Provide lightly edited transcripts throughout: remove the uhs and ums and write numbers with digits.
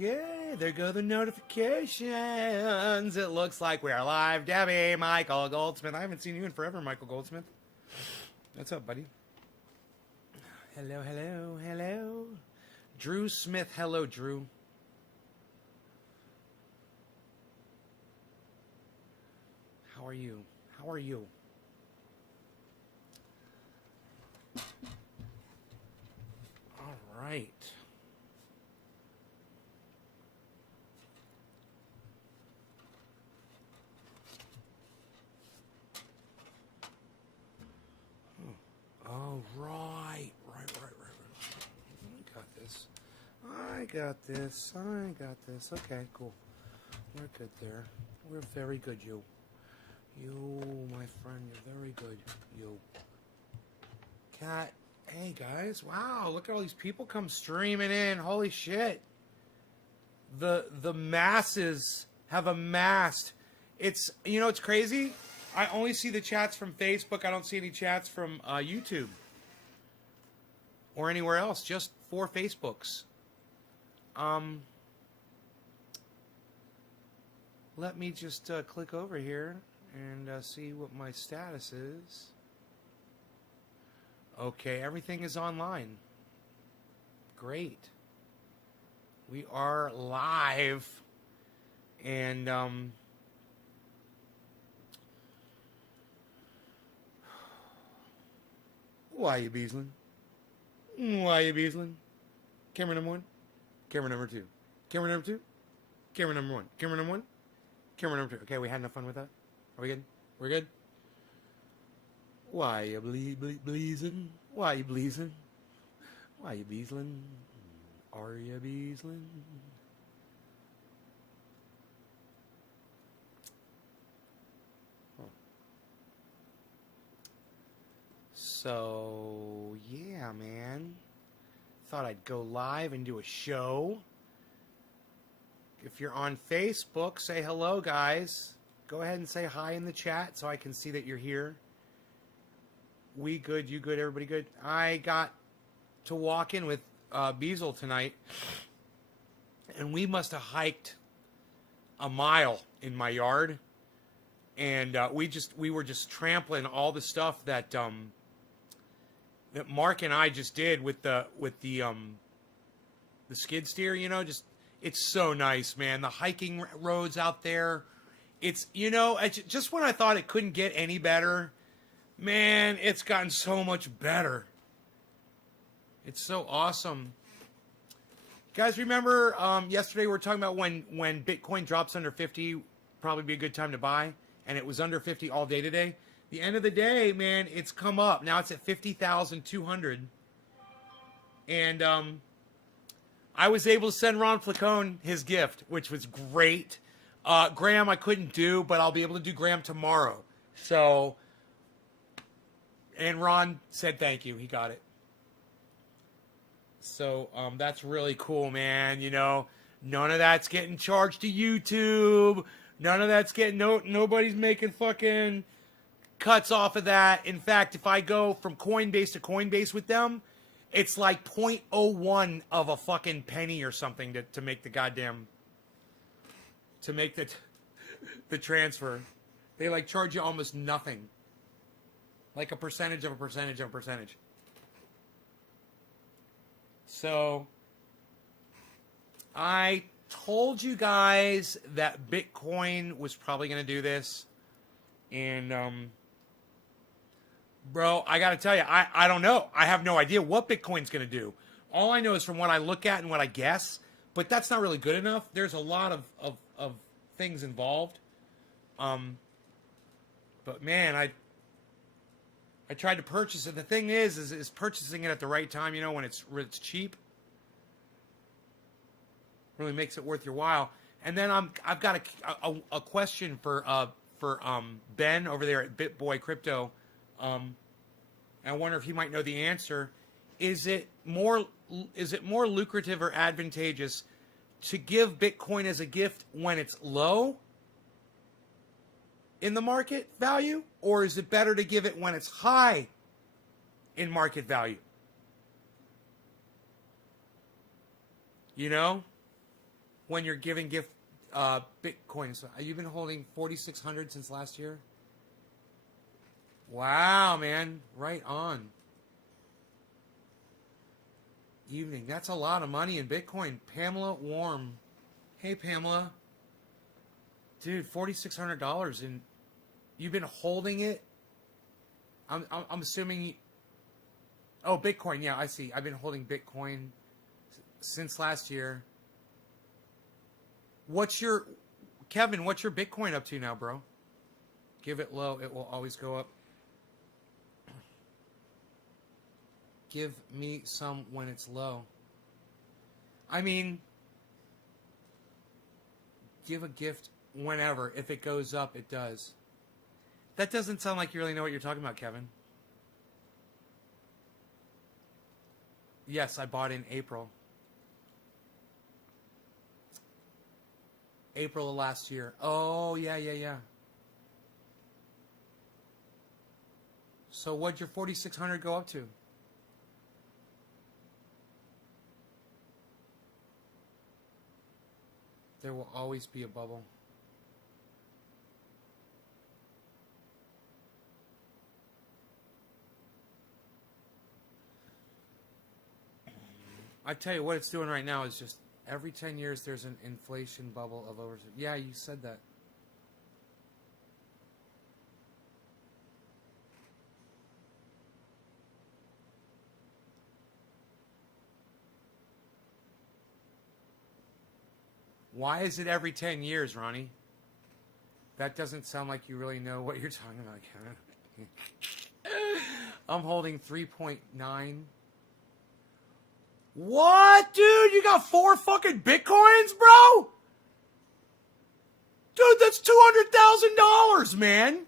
Okay, there go the notifications. It looks like we are live. Debbie, Michael Goldsmith. I haven't seen you in forever, Michael Goldsmith. What's up, buddy? Hello, hello, hello. Drew Smith. Hello, Drew. How are you? How are you? All right. Oh, right. I got this. Okay, cool. We're good there. We're very good, you. You, my friend, you're very good. You. Cat. Hey, guys. Wow, look at all these people come streaming in. Holy shit. The masses have amassed. It's, you know, it's crazy. I only see the chats from Facebook. I don't see any chats from YouTube or anywhere else. Just 4 Facebooks. Let me just click over here and see what my status is. Okay, everything is online. Great. We are live. And why you Beezlin? Why you Beezlin? Camera number 1. Camera number 2. Camera number 2. Camera number 1. Camera number 1. Camera number 2. Okay, we had enough fun with that? Are we good? We're good? Why you bleezin? Why you bleezin? Why you Beezlin? Are you Beezlin? So, yeah, man. Thought I'd go live and do a show. If you're on Facebook, say hello, guys. Go ahead and say hi in the chat so I can see that you're here. We good, you good, everybody good. I got to walk in with Beezl tonight, and we must have hiked a mile in my yard, and we were just trampling all the stuff that that Mark and I just did with the skid steer, you know, it's so nice, man. The hiking roads out there, it's, you know, just when I thought it couldn't get any better, man, it's gotten so much better. It's so awesome. Guys, remember yesterday we were talking about when Bitcoin drops under 50, probably be a good time to buy, and it was under 50 all day today. The end of the day, man, it's come up. Now it's at 50,200. And I was able to send Ron Flacone his gift, which was great. Graham I couldn't do, but I'll be able to do Graham tomorrow. So, and Ron said thank you. He got it. So that's really cool, man. You know, none of that's getting charged to YouTube. None of that's getting, nobody's making fucking cuts off of that. In fact, if I go from Coinbase to Coinbase with them, it's like 0.01 of a fucking penny or something to make the goddamn, to make the transfer. They like charge you almost nothing. Like a percentage of a percentage of a percentage. So, I told you guys that Bitcoin was probably going to do this. And, bro, I got to tell you, I don't know. I have no idea what Bitcoin's going to do. All I know is from what I look at and what I guess. But that's not really good enough. There's a lot of things involved. But, man, I tried to purchase it. The thing is purchasing it at the right time, you know, when it's cheap. Really makes it worth your while. And then I've got a question for Ben over there at BitBoy Crypto. I wonder if he might know the answer. Is it more lucrative or advantageous to give Bitcoin as a gift when it's low in the market value, or is it better to give it when it's high in market value? You know? when you're giving gift Bitcoin. So you've been holding 4,600 since last year? Wow, man. Right on. Evening. That's a lot of money in Bitcoin. Pamela Warm. Hey, Pamela. Dude, $4,600 and you've been holding it? I'm assuming... Oh, Bitcoin. Yeah, I see. I've been holding Bitcoin since last year. Kevin, what's your Bitcoin up to now, bro? Give it low. It will always go up. Give me some when it's low. I mean, give a gift whenever. If it goes up, it does. That doesn't sound like you really know what you're talking about, Kevin. Yes, I bought in April. April of last year. Oh, yeah. So what'd your 4,600 go up to? There will always be a bubble. I tell you what it's doing right now is just every 10 years there's an inflation bubble of over. Yeah, you said that. Why is it every 10 years, Ronnie? That doesn't sound like you really know what you're talking about, Kevin. I'm holding 3.9. What, dude? You got 4 fucking Bitcoins, bro? Dude, that's $200,000, man.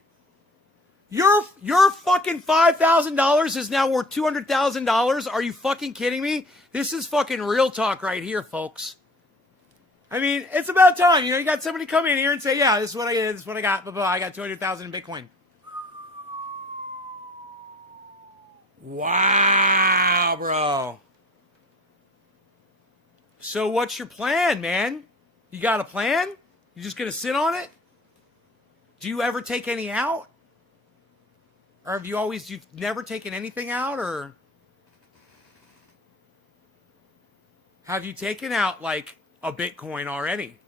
Your fucking $5,000 is now worth $200,000. Are you fucking kidding me? This is fucking real talk right here, folks. I mean, it's about time. You know, you got somebody come in here and say, yeah, this is what I did, this is what I got, blah, blah, I got 200,000 in Bitcoin. Wow, bro. So what's your plan, man? You got a plan? You just gonna sit on it? Do you ever take any out? Or have you've never taken anything out, or have you taken out like a Bitcoin already?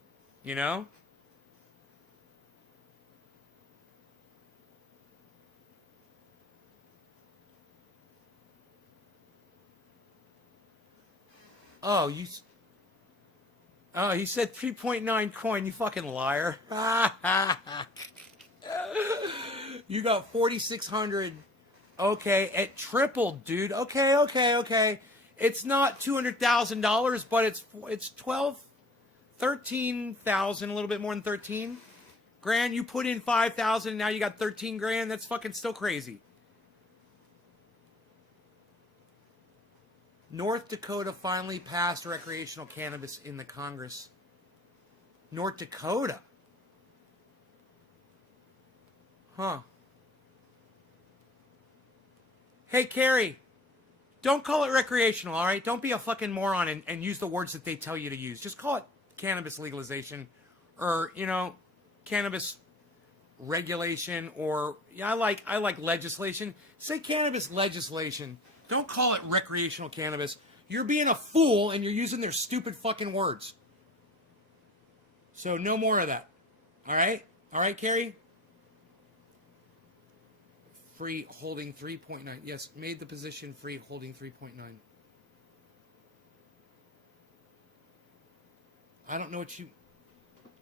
You know? Oh, he said 3.9 coin, you fucking liar. You got 4,600. Okay, it tripled, dude. Okay. It's not $200,000, but it's 13,000, a little bit more than 13 grand. You put in 5,000, and now you got 13 grand. That's fucking still crazy. North Dakota finally passed recreational cannabis in the Congress. North Dakota? Huh. Hey, Carrie, don't call it recreational, all right? Don't be a fucking moron and use the words that they tell you to use. Just call it cannabis legalization or, you know, cannabis regulation or, yeah, I like legislation. Say cannabis legislation. Don't call it recreational cannabis. You're being a fool and you're using their stupid fucking words. So no more of that. All right? All right, Carrie? Free holding 3.9. Yes, made the position free holding 3.9. I don't know what you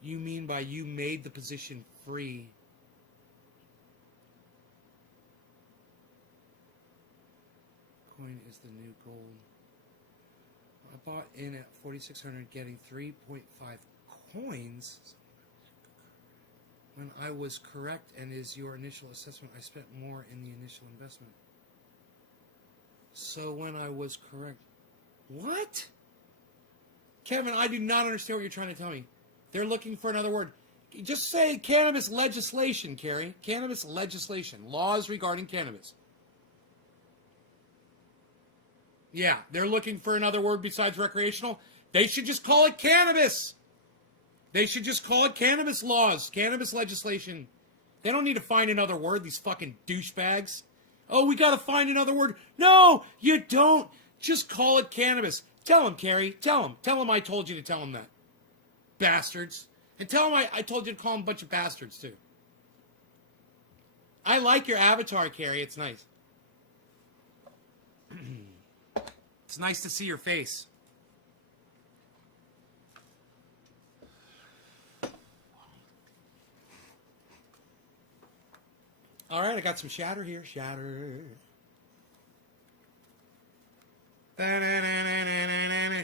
mean by you made the position free. Coin is the new gold. I bought in at 4,600 getting 3.5 coins. When I was correct and is your initial assessment, I spent more in the initial investment. So when I was correct... What? Kevin, I do not understand what you're trying to tell me. They're looking for another word. Just say cannabis legislation, Carrie. Cannabis legislation. Laws regarding cannabis. Yeah, they're looking for another word besides recreational. They should just call it cannabis. They should just call it cannabis laws, cannabis legislation. They don't need to find another word, these fucking douchebags. Oh, we gotta find another word. No, you don't. Just call it cannabis. Tell him, Carrie. Tell him. Tell him I told you to tell him that. Bastards. And tell him I told you to call him a bunch of bastards, too. I like your avatar, Carrie. It's nice. It's nice to see your face. All right, I got some shatter here. Shatter.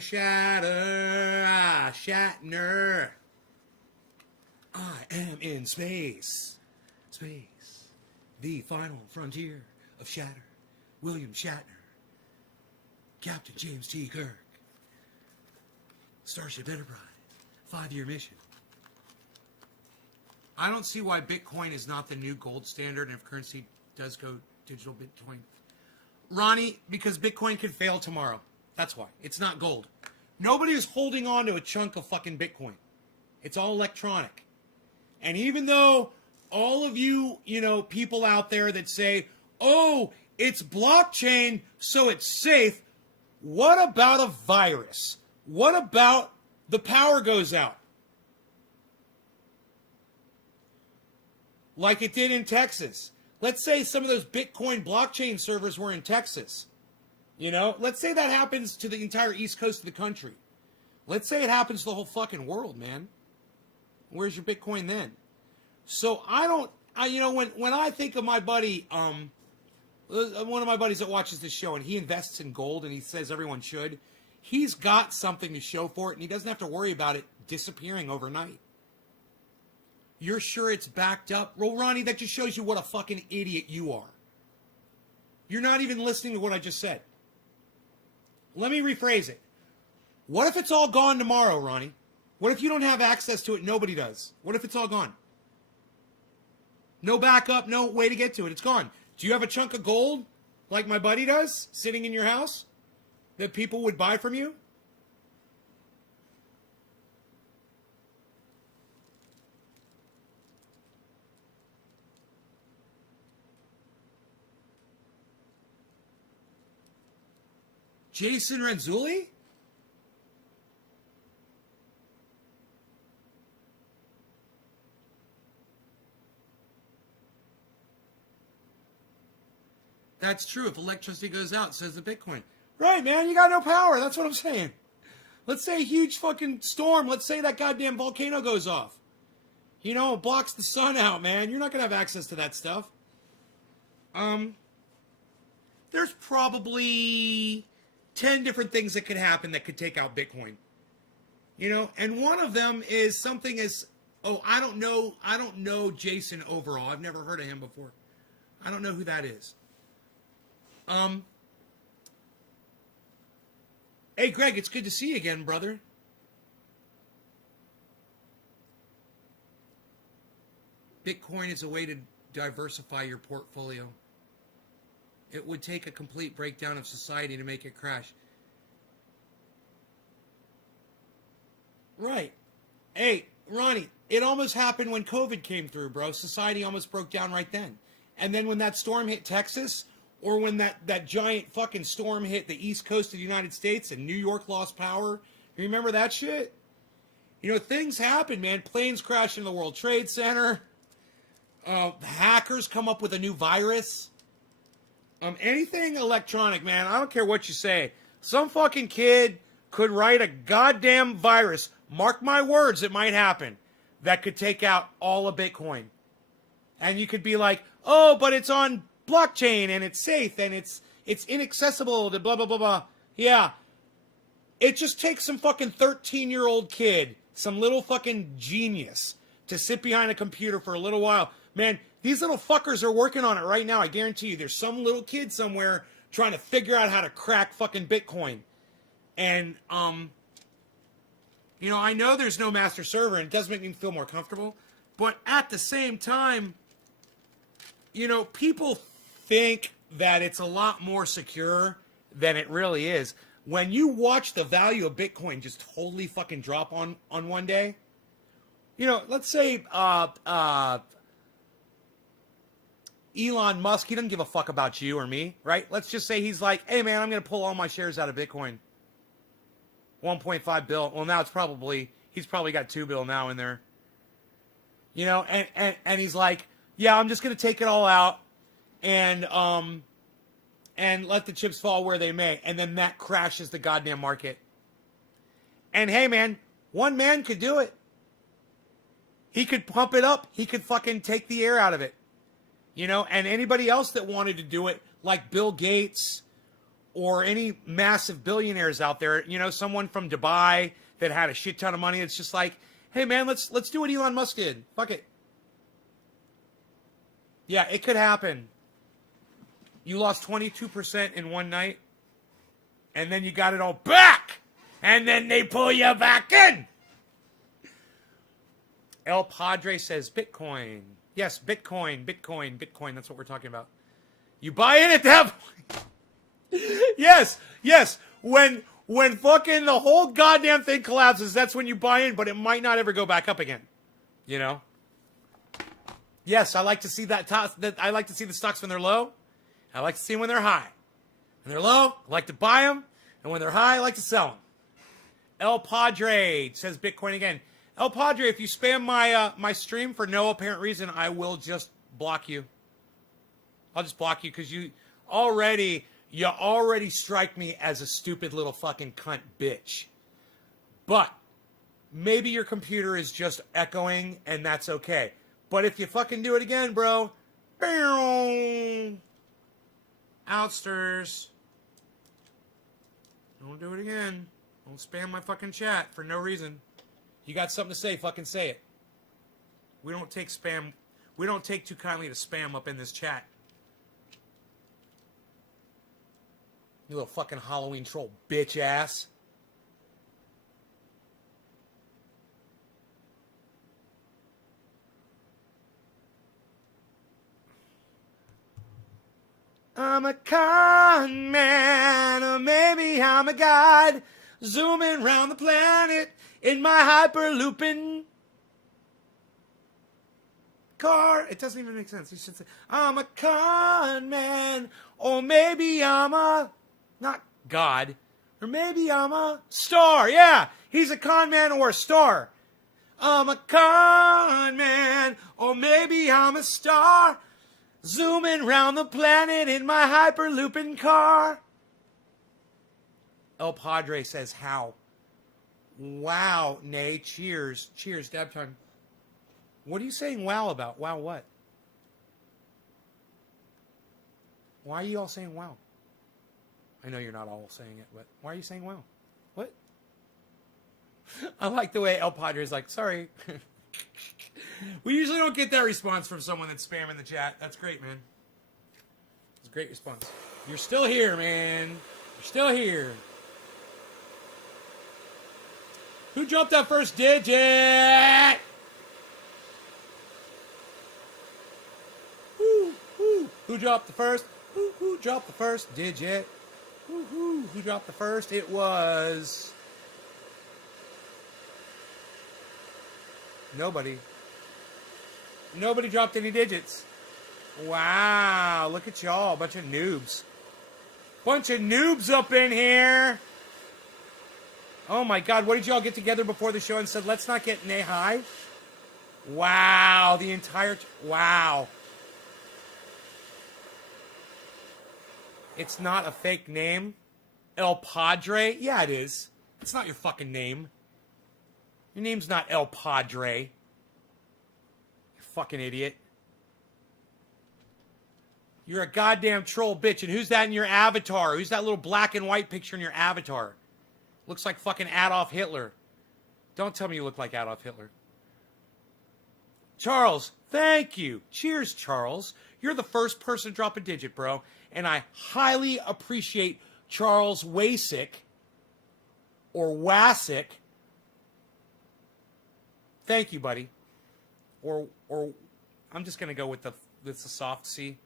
Shatter. Ah, Shatner. I am in space. Space. The final frontier of Shatter. William Shatner. Captain James T. Kirk. Starship Enterprise. 5-year mission. I don't see why Bitcoin is not the new gold standard, and if currency does go digital Bitcoin. Ronnie, because Bitcoin could fail tomorrow. That's why. It's not gold. Nobody is holding on to a chunk of fucking Bitcoin. It's all electronic. And even though all of you, people out there that say, oh, it's blockchain, so it's safe, what about a virus? What about the power goes out? Like it did in Texas. Let's say some of those Bitcoin blockchain servers were in Texas. Let's say that happens to the entire east coast of the country. Let's say it happens to the whole fucking world, man. Where's your Bitcoin then? So when I think of my buddy, one of my buddies that watches this show, and he invests in gold, and he says everyone should, he's got something to show for it, and he doesn't have to worry about it disappearing overnight. You're sure it's backed up? Well, Ronnie, that just shows you what a fucking idiot you are. You're not even listening to what I just said. Let me rephrase it. What if it's all gone tomorrow, Ronnie? What if you don't have access to it? Nobody does. What if it's all gone? No backup, no way to get to it. It's gone. Do you have a chunk of gold, like my buddy does, sitting in your house, that people would buy from you? Jason Renzulli? That's true. If electricity goes out, says the Bitcoin. Right, man. You got no power. That's what I'm saying. Let's say a huge fucking storm. Let's say that goddamn volcano goes off. It blocks the sun out, man. You're not going to have access to that stuff. There's probably 10 different things that could happen that could take out Bitcoin. And one of them is something as, I don't know Jason overall. I've never heard of him before. I don't know who that is. Hey, Greg, it's good to see you again, brother. Bitcoin is a way to diversify your portfolio. It would take a complete breakdown of society to make it crash. Right. Hey, Ronnie, it almost happened when COVID came through, bro. Society almost broke down right then. And then when that storm hit Texas, or when that giant fucking storm hit the east coast of the United States and New York lost power, you remember that shit? Things happen, man. Planes crash into the World Trade Center. Hackers come up with a new virus. Anything electronic, man. I don't care what you say. Some fucking kid could write a goddamn virus. Mark my words, it might happen. That could take out all of Bitcoin. And you could be like, oh, but it's on blockchain and it's safe and it's inaccessible to blah, blah, blah, blah. Yeah. It just takes some fucking 13-year-old kid, some little fucking genius, to sit behind a computer for a little while. Man, these little fuckers are working on it right now. I guarantee you there's some little kid somewhere trying to figure out how to crack fucking Bitcoin. And, I know there's no master server and it does make me feel more comfortable. But at the same time, people think that it's a lot more secure than it really is. When you watch the value of Bitcoin just totally fucking drop on one day, You know, let's say Elon Musk, he doesn't give a fuck about you or me, right? Let's just say he's like, hey, man, I'm going to pull all my shares out of Bitcoin. 1.5 bill. Well, now he's probably got 2 bill now in there. You know, and he's like, yeah, I'm just going to take it all out and let the chips fall where they may. And then that crashes the goddamn market. And hey, man, one man could do it. He could pump it up. He could fucking take the air out of it. You know, and anybody else that wanted to do it, like Bill Gates or any massive billionaires out there, you know, someone from Dubai that had a shit ton of money, it's just like, hey, man, let's do what Elon Musk did. Fuck it. Yeah, it could happen. You lost 22% in one night, and then you got it all back, and then they pull you back in. El Padre says Bitcoin. Yes, Bitcoin. That's what we're talking about. You buy in at that point. Yes. When fucking the whole goddamn thing collapses, that's when you buy in, but it might not ever go back up again. You know? Yes, I like to see that. I like to see the stocks when they're low. I like to see them when they're high. When they're low, I like to buy them, and when they're high, I like to sell them. El Padre says Bitcoin again. El Padre, if you spam my stream for no apparent reason, I will just block you. I'll just block you because you already strike me as a stupid little fucking cunt bitch. But maybe your computer is just echoing, and that's okay. But if you fucking do it again, bro, outsters. Don't do it again. Don't spam my fucking chat for no reason. You got something to say, fucking say it. We don't take spam. We don't take too kindly to spam up in this chat. You little fucking Halloween troll bitch ass. I'm a con man, or maybe I'm a god, zooming around the planet in my hyperlooping car. It doesn't even make sense. You should say, I'm a con man, or maybe I'm a, not God, or maybe I'm a star. Yeah, he's a con man or a star. I'm a con man, or maybe I'm a star, zooming round the planet in my hyperlooping car. El Padre says, how? Wow, nay, cheers. Cheers, dab time. What are you saying wow about? Wow what? Why are you all saying wow? I know you're not all saying it, but why are you saying wow? What? I like the way El Padre is like, sorry. We usually don't get that response from someone that's spamming the chat. That's great, man. It's a great response. You're still here, man. You're still here. Who dropped that first digit? Who dropped the first? Who dropped the first digit? Who dropped the first? It was nobody. Nobody dropped any digits. Wow, look at y'all, a bunch of noobs. Bunch of noobs up in here. Oh my God, what did y'all get together before the show and said, let's not get nay high? Wow, the entire, wow. It's not a fake name. El Padre? Yeah, it is. It's not your fucking name. Your name's not El Padre. You fucking idiot. You're a goddamn troll bitch. And who's that in your avatar? Who's that little black and white picture in your avatar? Looks like fucking Adolf Hitler. Don't tell me you look like Adolf Hitler. Charles, thank you. Cheers, Charles. You're the first person to drop a digit, bro. And I highly appreciate Charles Wasick or Wasick. Thank you, buddy. Or I'm just going to go with the soft C.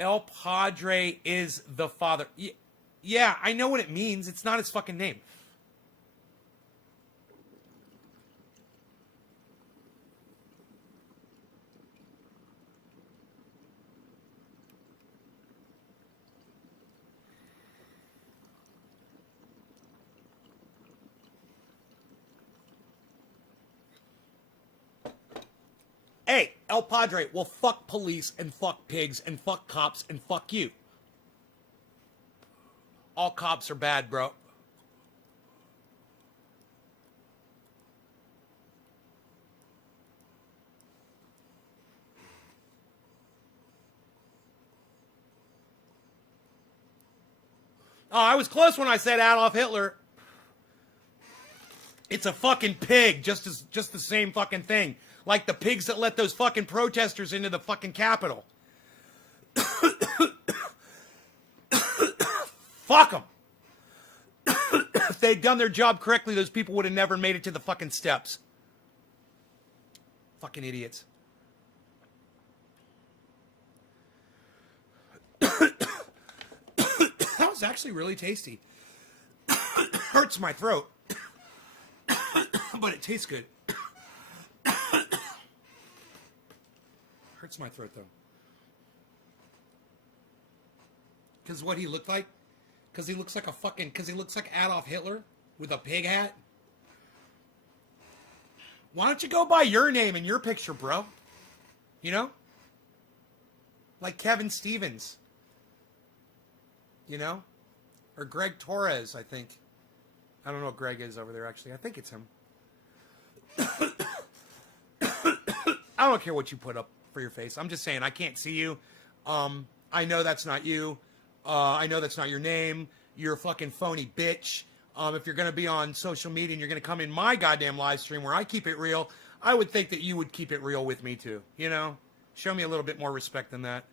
El Padre is the father. Yeah, I know what it means. It's not his fucking name. El Padre, well, fuck police and fuck pigs and fuck cops and fuck you. All cops are bad, bro. Oh, I was close when I said Adolf Hitler. It's a fucking pig, just the same fucking thing. Like the pigs that let those fucking protesters into the fucking Capitol. Fuck them. If they'd done their job correctly, those people would have never made it to the fucking steps. Fucking idiots. That was actually really tasty. Hurts my throat. But it tastes good. Hurts my throat, though. Because what he looked like? Because he looks like a fucking... Because he looks like Adolf Hitler with a pig hat? Why don't you go by your name and your picture, bro? You know? Like Kevin Stevens. You know? Or Greg Torres, I think. I don't know what Greg is over there, actually. I think it's him. I don't care what you put up for your face. I'm just saying, I can't see you. I know that's not you. I know that's not your name. You're a fucking phony bitch. If you're going to be on social media and you're going to come in my goddamn live stream where I keep it real, I would think that you would keep it real with me too. You know? Show me a little bit more respect than that.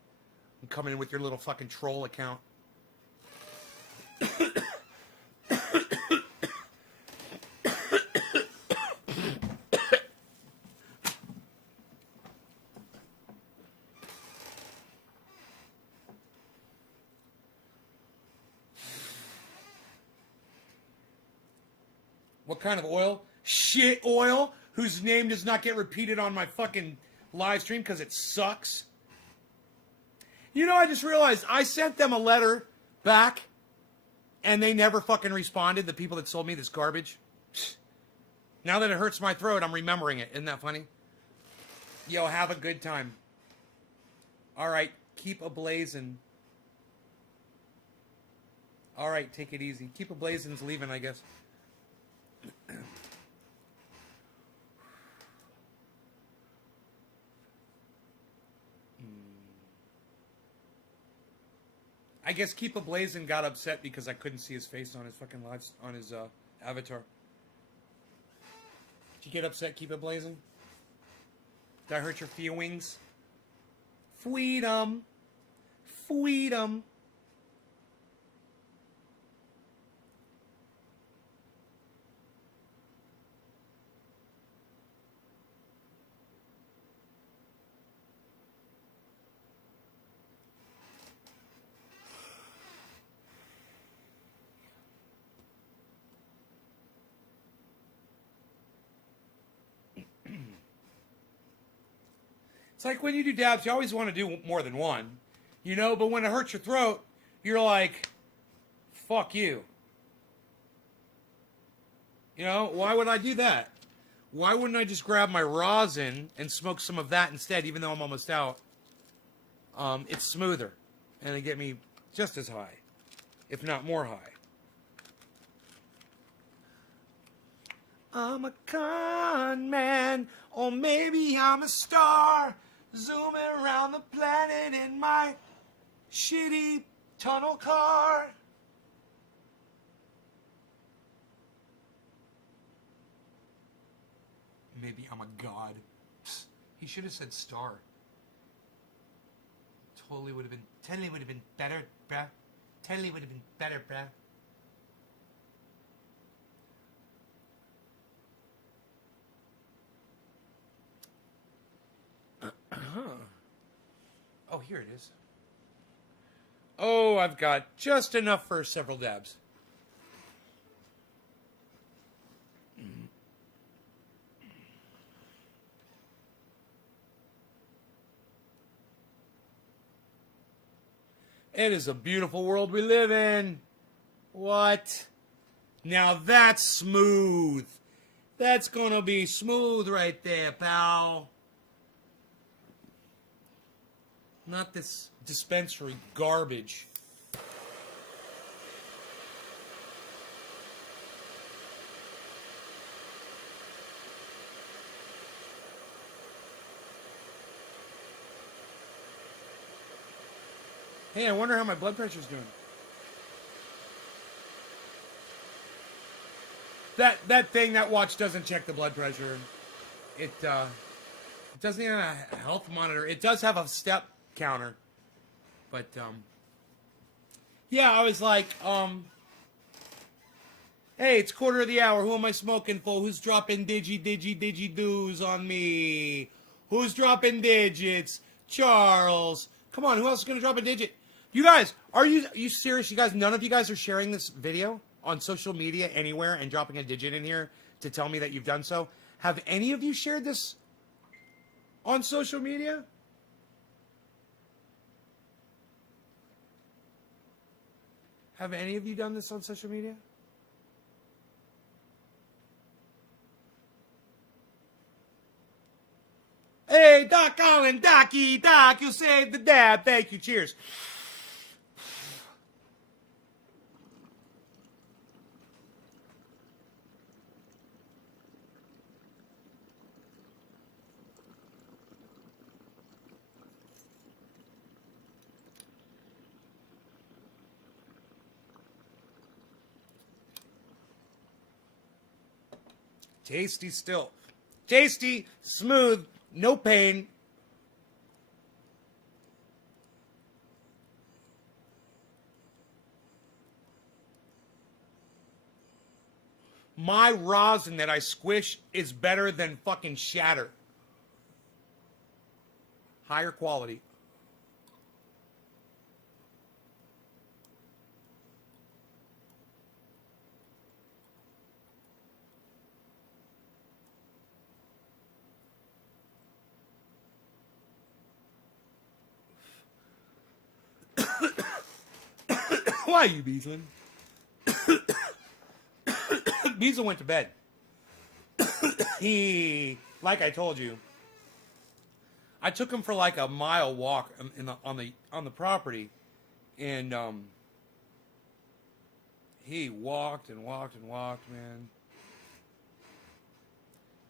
I'm coming in with your little fucking troll account. What kind of oil? Shit oil, whose name does not get repeated on my fucking live stream because it sucks. You know, I just realized I sent them a letter back and they never fucking responded, the people that sold me this garbage. Now that it hurts my throat, I'm remembering it. Isn't that funny? Yo, have a good time. All right, keep ablazing. All right, take it easy. Keep ablazing's leaving, I guess. I guess Keep a Blazin' got upset because I couldn't see his face on his fucking live, on his avatar. Did you get upset, Keep a Blazin'? Did I hurt your feelings? Freedom. Freedom. It's like when you do dabs, you always want to do more than one, you know, but when it hurts your throat, you're like, fuck you. You know, why would I do that? Why wouldn't I just grab my rosin and smoke some of that instead, even though I'm almost out? It's smoother, and it'll get me just as high, if not more high. I'm a con man, or maybe I'm a star, zooming around the planet in my shitty tunnel car. Maybe I'm a god. Psst, he should have said star. Totally would have been better, bruh. Totally would have been better, bruh. Oh, here it is. Oh, I've got just enough for several dabs. It is a beautiful world we live in. What? Now that's smooth. That's gonna be smooth right there, pal. Not this dispensary garbage. Hey, I wonder how my blood pressure's doing. That thing, that watch doesn't check the blood pressure. It doesn't even have a health monitor. It does have a step counter. But, yeah, I was like, hey, it's quarter of the hour. Who am I smoking for? Who's dropping digi-doos on me? Who's dropping digits? Charles. Come on, who else is going to drop a digit? You guys, are you serious? You guys, none of you guys are sharing this video on social media anywhere and dropping a digit in here to tell me that you've done so? Have any of you shared this on social media? Have any of you done this on social media? Hey, Doc Collin, Docky, Doc, you saved the dab. Thank you. Cheers. Tasty still. Tasty, smooth, no pain. My rosin that I squish is better than fucking shatter. Higher quality. Why, you Beezlin? Beezlin went to bed. Like I told you, I took him for like a mile walk on the property, and he walked and walked and walked, man.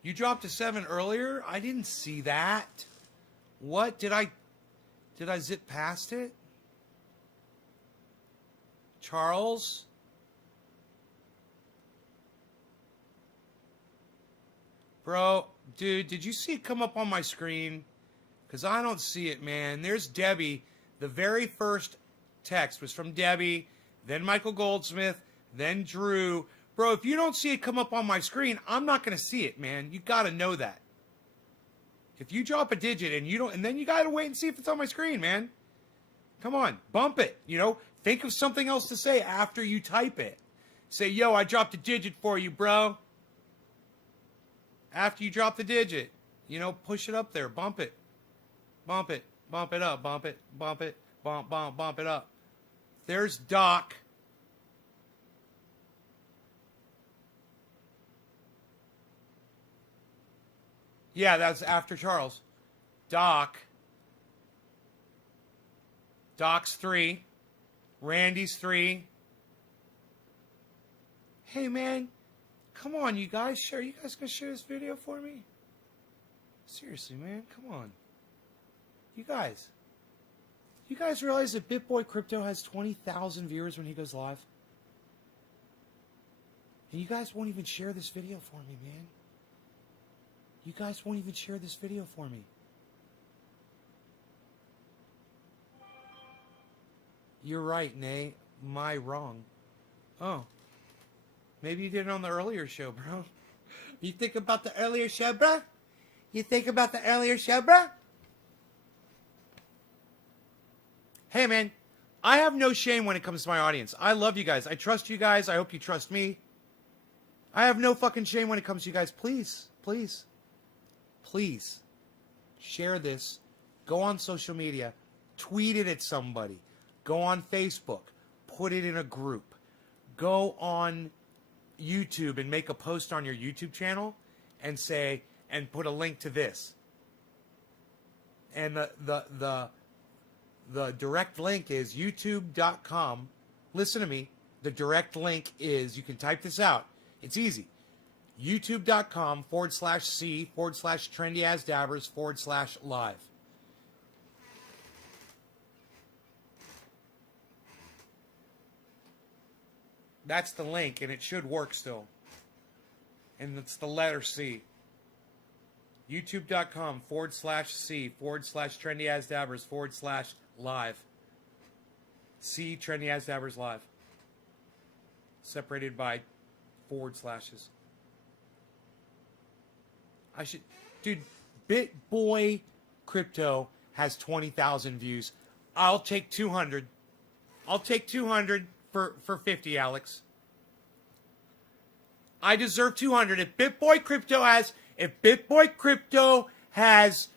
You dropped a 7 earlier? I didn't see that. What? Did I zip past it? Charles? Bro, dude, did you see it come up on my screen? Because I don't see it, man. There's Debbie. The very first text was from Debbie, then Michael Goldsmith, then Drew. Bro, if you don't see it come up on my screen, I'm not going to see it, man. You got to know that. If you drop a digit and you don't, and then you got to wait and see if it's on my screen, man. Come on, bump it, you know? Think of something else to say after you type it. Say, yo, I dropped a digit for you, bro. After you drop the digit, you know, push it up there, bump it. Bump it, bump it up, bump it, bump it, bump it up. There's Doc. Yeah, that's after Charles. Doc. Doc's 3. Randy's 3. Hey, man. Come on, you guys. You guys gonna share this video for me? Seriously, man. Come on. You guys realize that BitBoy Crypto has 20,000 viewers when he goes live? And you guys won't even share this video for me, man. You guys won't even share this video for me. You're right, Nay. My wrong. Oh. Maybe you did it on the earlier show, bro. You think about the earlier show, bro? You think about the earlier show, bro? Hey, man. I have no shame when it comes to my audience. I love you guys. I trust you guys. I hope you trust me. I have no fucking shame when it comes to you guys. Please, please, please share this. Go on social media. Tweet it at somebody. Go on Facebook. Put it in a group. Go on YouTube and make a post on your YouTube channel and say, and put a link to this. And The direct link is youtube.com. Listen to me. The direct link is, you can type this out. It's easy. youtube.com/C/trendyasdabbers/live. That's the link, and it should work still. And it's the letter C. youtube.com/C/trendyasdabbers/live. C Trendy As Dabbers Live. Separated by forward slashes. I should... Dude, BitBoy Crypto has 20,000 views. I'll take 200. I'll take 200 for 50, Alex. I deserve 200. If BitBoy Crypto has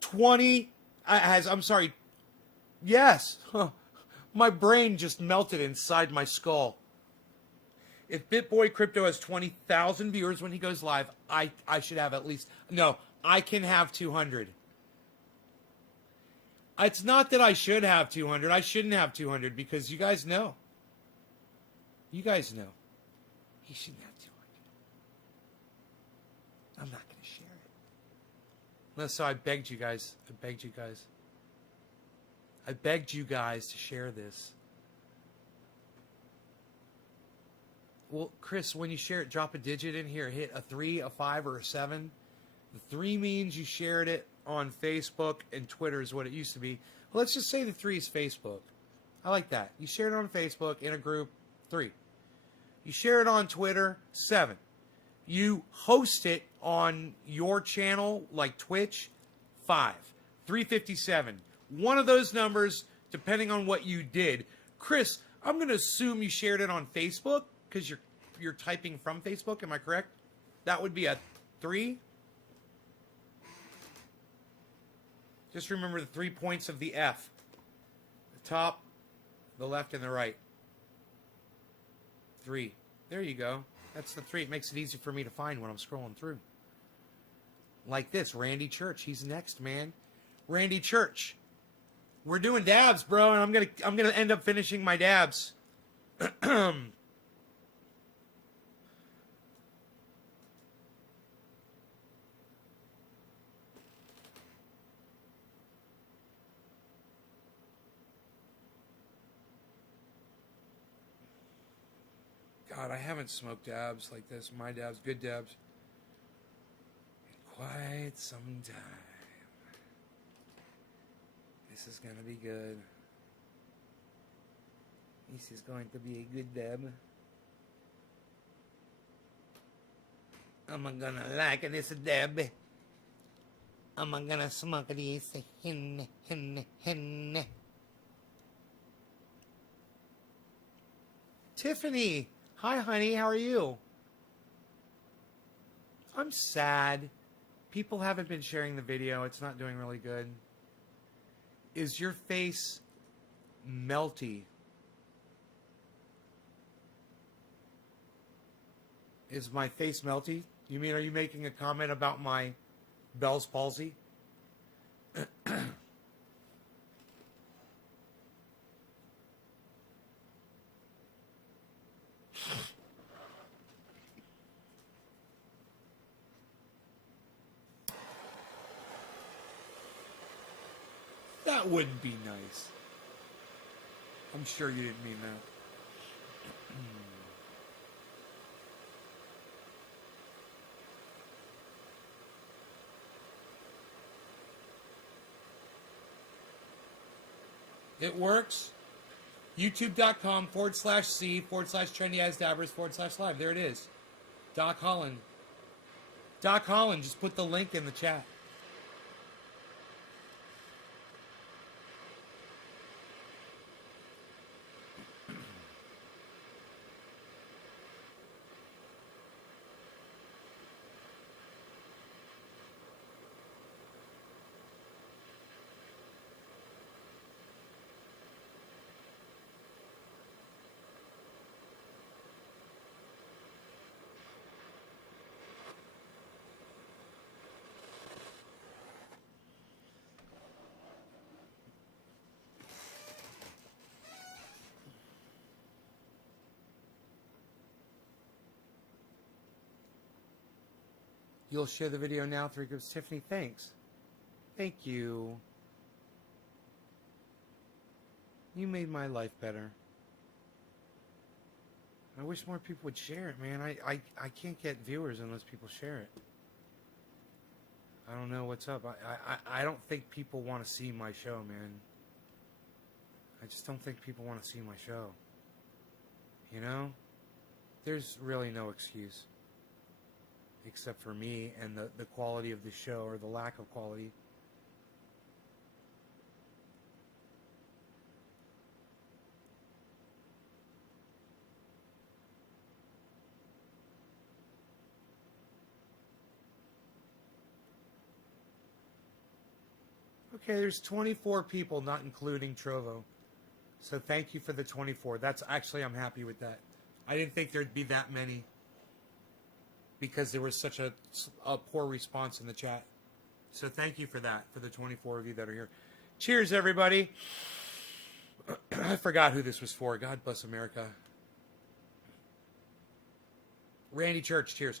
20... I'm sorry. Yes. My brain just melted inside my skull. If BitBoy Crypto has 20,000 viewers when he goes live, I should have at least... No, I can have 200. It's not that I should have 200. I shouldn't have 200 because you guys know. You guys know. He shouldn't have 200. I'm not going to share it. No, so I begged you guys. I begged you guys to share this. Well, Chris, when you share it, drop a digit in here. Hit a 3, a 5, or a 7. The 3 means you shared it on Facebook, and Twitter is what it used to be. Well, let's just say the 3 is Facebook. I like that. You shared it on Facebook in a group, 3. You share it on Twitter, 7. You host it on your channel, like Twitch, 5. 357. One of those numbers, depending on what you did. Chris, I'm going to assume you shared it on Facebook because you're typing from Facebook. Am I correct? That would be a 3. Just remember the 3 points of the F. The top, the left, and the right. 3. There you go. That's the 3. It makes it easy for me to find when I'm scrolling through. Like this, Randy Church. He's next, man. Randy Church. We're doing dabs, bro, and I'm gonna end up finishing my dabs. God, I haven't smoked dabs like this. My dabs, good dabs, in quite some time. This is going to be good. This is going to be a good dab. I'm going to like this dab. I'm going to smoke this. Tiffany. Hi, honey. How are you? I'm sad. People haven't been sharing the video. It's not doing really good. Is your face melty? Is my face melty? You mean, are you making a comment about my Bell's palsy? That wouldn't be nice. I'm sure you didn't mean that. It works. YouTube.com/C/trendyasdabbers/live. There it is. Doc Holland. Doc Holland, just put the link in the chat. You'll share the video now. 3 groups. Tiffany, thanks. Thank you. You made my life better. I wish more people would share it, man. I can't get viewers unless people share it. I don't know what's up. I don't think people want to see my show, man. I just don't think people want to see my show. You know? There's really no excuse. Except for me and the quality of the show, or the lack of quality. Okay, there's 24 people, not including Trovo. So thank you for the 24. That's actually, I'm happy with that. I didn't think there'd be that many, because there was such a poor response in the chat. So thank you for that, for the 24 of you that are here. Cheers, everybody. I forgot who this was for. God bless America. Randy Church, cheers.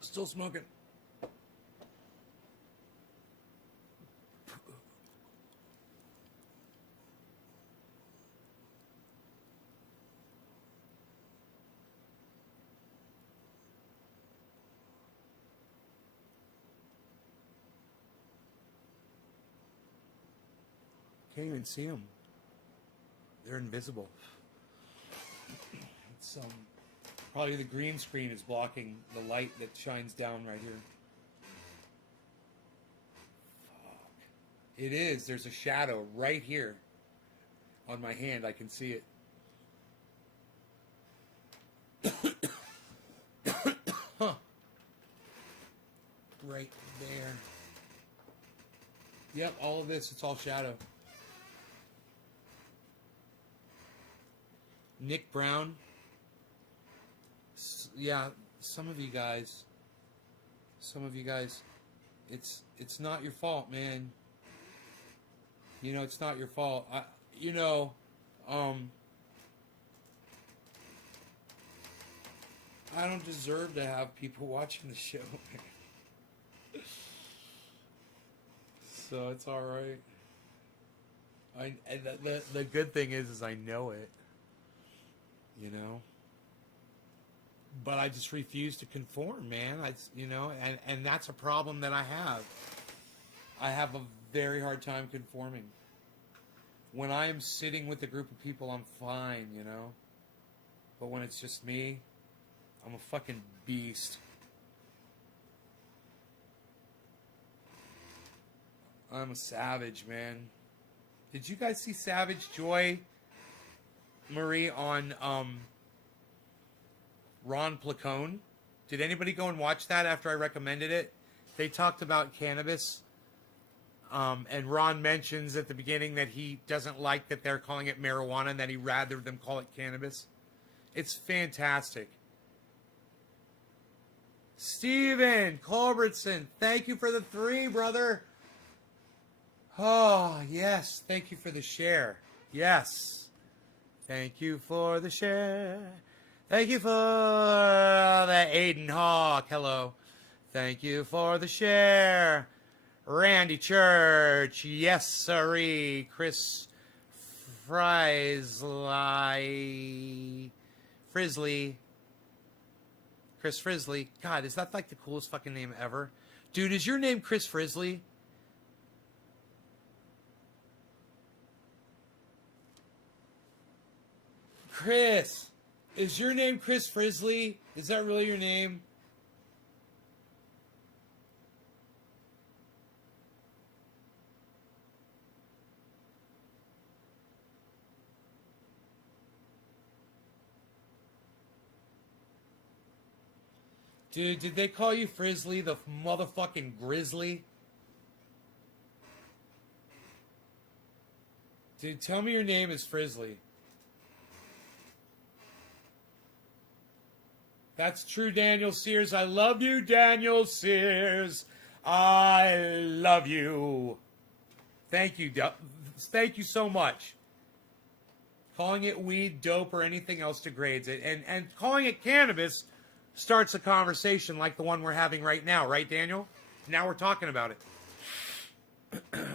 Still smoking. Can't even see them. They're invisible. It's probably the green screen is blocking the light that shines down right here. Fuck. It is. There's a shadow right here on my hand. I can see it. Huh. Right there. Yep, all of this, it's all shadow. Nick Brown. Yeah, some of you guys, it's not your fault, man. You know, it's not your fault. I don't deserve to have people watching the show, man. So it's all right. The good thing is I know it. You know. But I just refuse to conform, man. And that's a problem that I have. I have a very hard time conforming. When I am sitting with a group of people, I'm fine, you know. But when it's just me, I'm a fucking beast. I'm a savage, man. Did you guys see Savage Joy, Marie, on Ron Placone? Did anybody go and watch that after I recommended it? They talked about cannabis. And Ron mentions at the beginning that he doesn't like that they're calling it marijuana and that he'd rather them call it cannabis. It's fantastic. Steven Culbertson, thank you for the 3, brother. Oh, yes. Thank you for the share. Yes. Thank you for the share. Thank you for the Aiden Hawk. Hello. Thank you for the share. Randy Church. Yes, sirree. Chris Frisley. Chris Frisley. God, is that like the coolest fucking name ever? Dude, is your name Chris Frisley? Chris. Is your name Chris Frizzly? Is that really your name? Dude, did they call you Frizzly, the motherfucking grizzly? Dude, tell me your name is Frizzly. That's true, Daniel Sears. I love you, Daniel Sears. I love you. Thank you. Thank you so much. Calling it weed, dope, or anything else degrades it. And calling it cannabis starts a conversation like the one we're having right now. Right, Daniel? Now we're talking about it.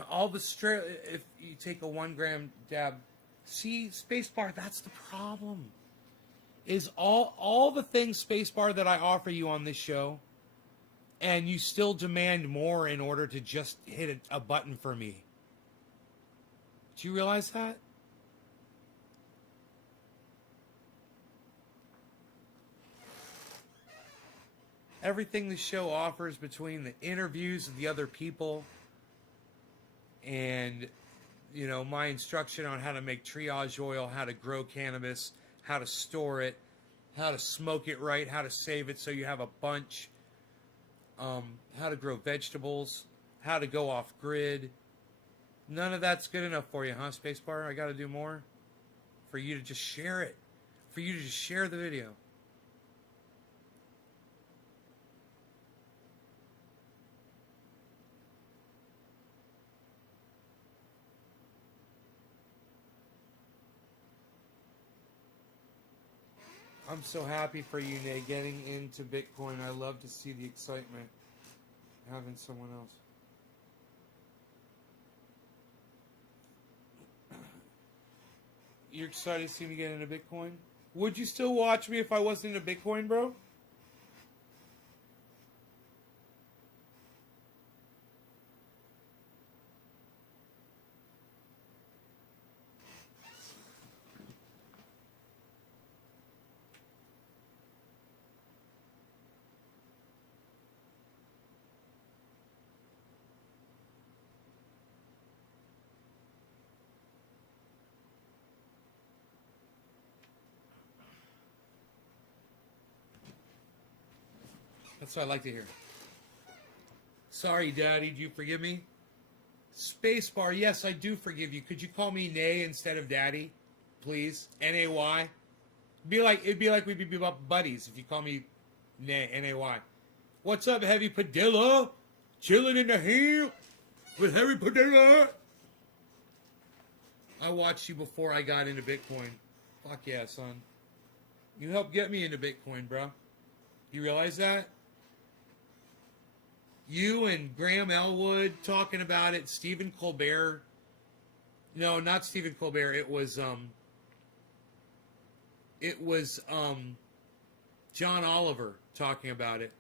All the straight... If you take a 1 gram dab... See, spacebar, that's the problem. Is all the things, spacebar, that I offer you on this show, and you still demand more in order to just hit a button for me. Do you realize that? Everything the show offers, between the interviews of the other people and, you know, my instruction on how to make triage oil, how to grow cannabis, how to store it, how to smoke it right, how to save it so you have a bunch, how to grow vegetables, how to go off grid. None of that's good enough for you, huh, Spacebar? I got to do more for you to just share it, for you to just share the video. I'm so happy for you, Nate, getting into Bitcoin. I love to see the excitement having someone else. You're excited to see me get into Bitcoin? Would you still watch me if I wasn't into Bitcoin, bro? That's what I like to hear. Sorry, Daddy, do you forgive me? Spacebar, yes, I do forgive you. Could you call me Nay instead of Daddy, please? N-A-Y. It'd be like we'd be buddies if you call me Nay, N-A-Y. What's up, Heavy Padilla? Chilling in the hill with Heavy Padilla. I watched you before I got into Bitcoin. Fuck yeah, son. You helped get me into Bitcoin, bro. You realize that? You and Graham Elwood talking about it. Stephen Colbert. No, not Stephen Colbert. It was John Oliver talking about it.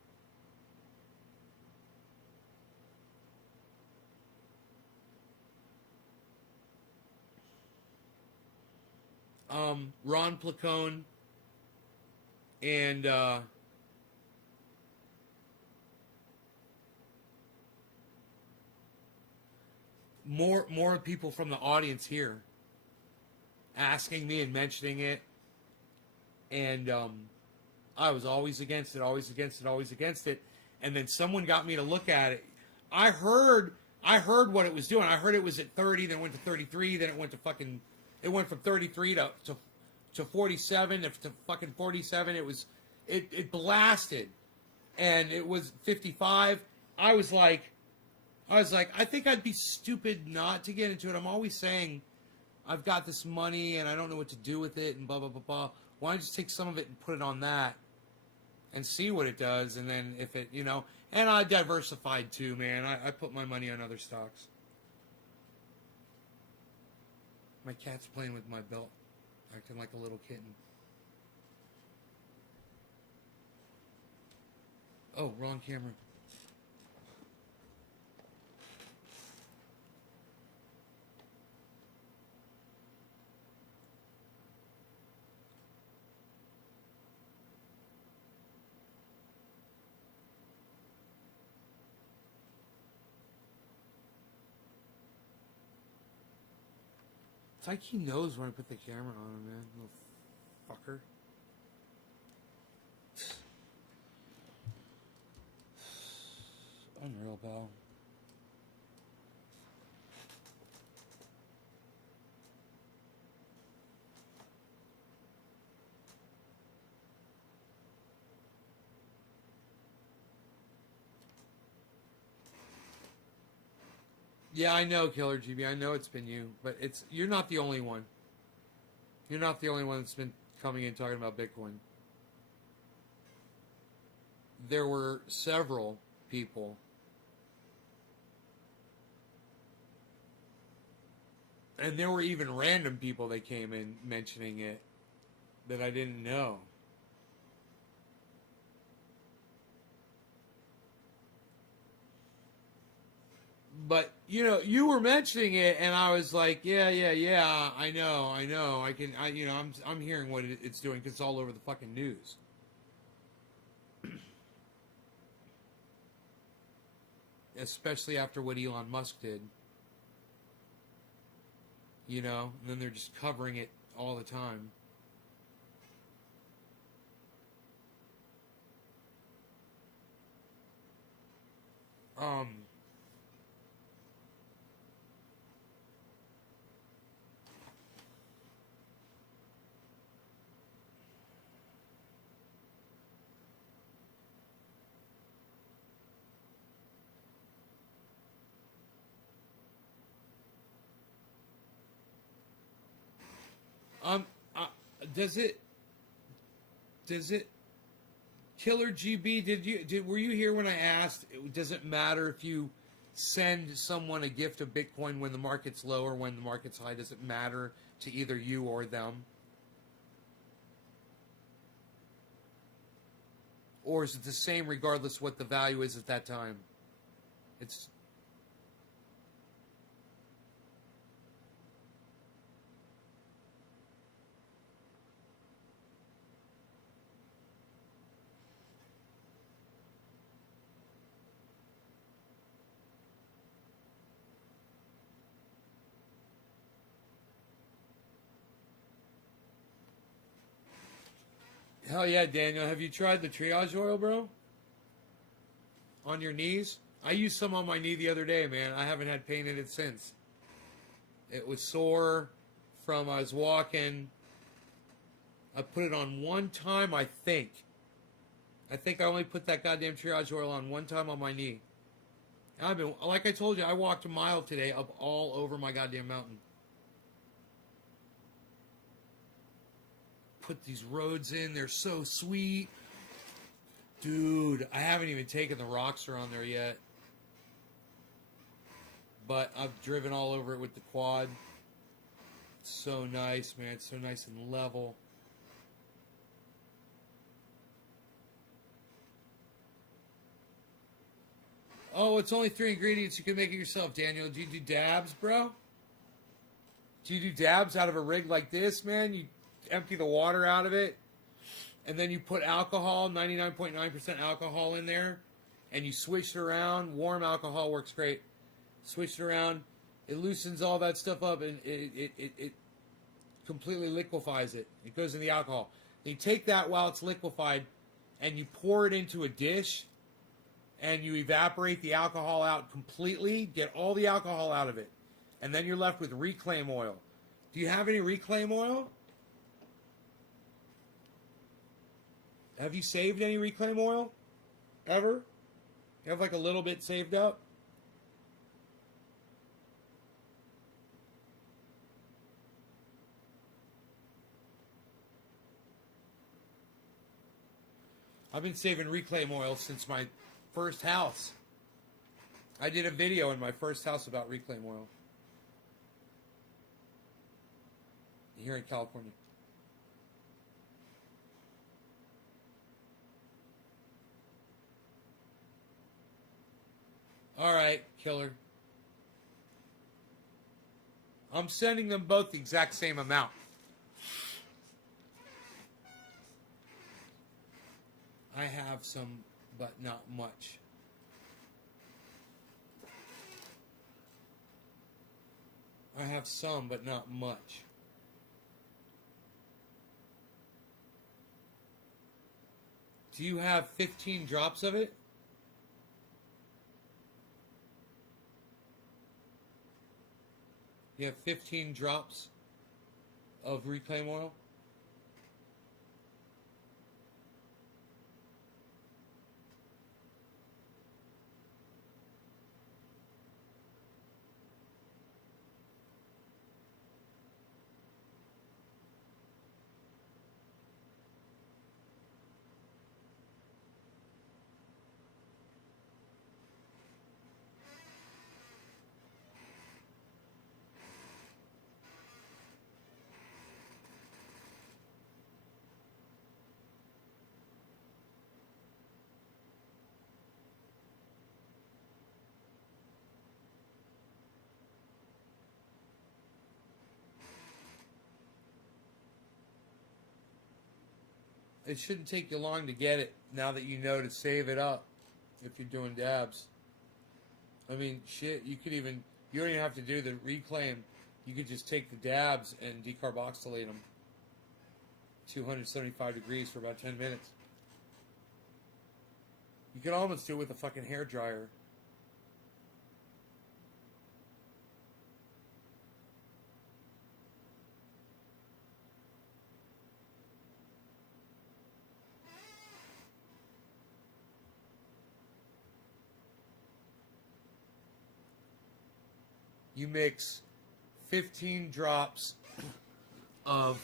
Ron Placone and more people from the audience here asking me and mentioning it, and I was always against it, always against it, always against it, and then someone got me to look at it. I heard what it was doing. I heard it was at 30, then it went to 33, then it went from 33 to 47, to fucking 47. It blasted, and it was 55. I was like, I think I'd be stupid not to get into it. I'm always saying, I've got this money and I don't know what to do with it and blah, blah, blah, blah. Why don't I just take some of it and put it on that and see what it does? And then if it, you know, and I diversified too, man. I put my money on other stocks. My cat's playing with my belt, acting like a little kitten. Oh, wrong camera. like he knows when I put the camera on him, man. Little fucker. Unreal, pal. Yeah, I know, Killer GB. I know it's been you, but you're not the only one. You're not the only one that's been coming in talking about Bitcoin. There were several people. And there were even random people that came in mentioning it that I didn't know. But, you know, you were mentioning it, and I was like, yeah, I know. I'm hearing what it's doing, because it's all over the fucking news. Especially after what Elon Musk did. You know, and then they're just covering it all the time. Does it, Killer GB, were you here when I asked, does it matter if you send someone a gift of Bitcoin when the market's low or when the market's high? Does it matter to either you or them? Or is it the same regardless what the value is at that time? It's... Hell yeah, Daniel. Have you tried the triage oil, bro? On your knees? I used some on my knee the other day, man. I haven't had pain in it since. It was sore from I was walking. I put it on one time, I think. I think I only put that goddamn triage oil on one time on my knee. I've been, like I told you, I walked a mile today up all over my goddamn mountain. Put these roads in. They're so sweet. Dude, I haven't even taken the rocks around there yet. But I've driven all over it with the quad. It's so nice, man. It's so nice and level. Oh, it's only 3 ingredients. You can make it yourself, Daniel. Do you do dabs, bro? Do you do dabs out of a rig like this, man? You empty the water out of it, and then you put alcohol, 99.9% alcohol in there, and you switch it around. Warm alcohol works great. Switch it around. It loosens all that stuff up, and it completely liquefies it. It goes in the alcohol. Then you take that while it's liquefied, and you pour it into a dish, and you evaporate the alcohol out completely, get all the alcohol out of it, and then you're left with reclaim oil. Do you have any reclaim oil? Have you saved any reclaim oil? Ever? You have like a little bit saved up? I've been saving reclaim oil since my first house. I did a video in my first house about reclaim oil. Here in California. All right, killer. I'm sending them both the exact same amount. I have some, but not much. I have some, but not much. Do you have 15 drops of it? You have 15 drops of reclaim oil? It shouldn't take you long to get it now that you know to save it up if you're doing dabs. I mean, shit, you don't even have to do the reclaim. You could just take the dabs and decarboxylate them 275 degrees for about 10 minutes. You could almost do it with a fucking hair dryer. You mix 15 drops of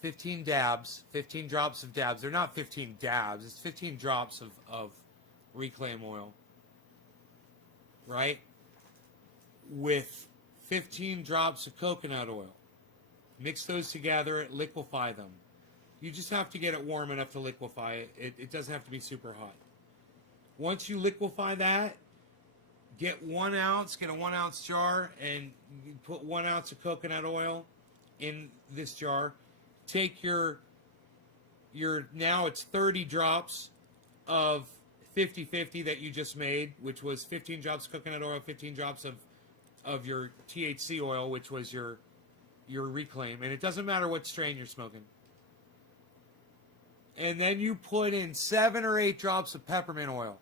15 dabs, 15 drops of dabs. They're not 15 dabs. It's 15 drops of reclaim oil, right? With 15 drops of coconut oil. Mix those together, liquefy them. You just have to get it warm enough to liquefy it. It doesn't have to be super hot. Once you liquefy that, get 1 ounce, get a 1 ounce jar, and you put 1 ounce of coconut oil in this jar. Take your now it's 30 drops of 50-50 that you just made, which was 15 drops of coconut oil, 15 drops of your THC oil, which was your reclaim. And it doesn't matter what strain you're smoking. And then you put in 7 or 8 drops of peppermint oil.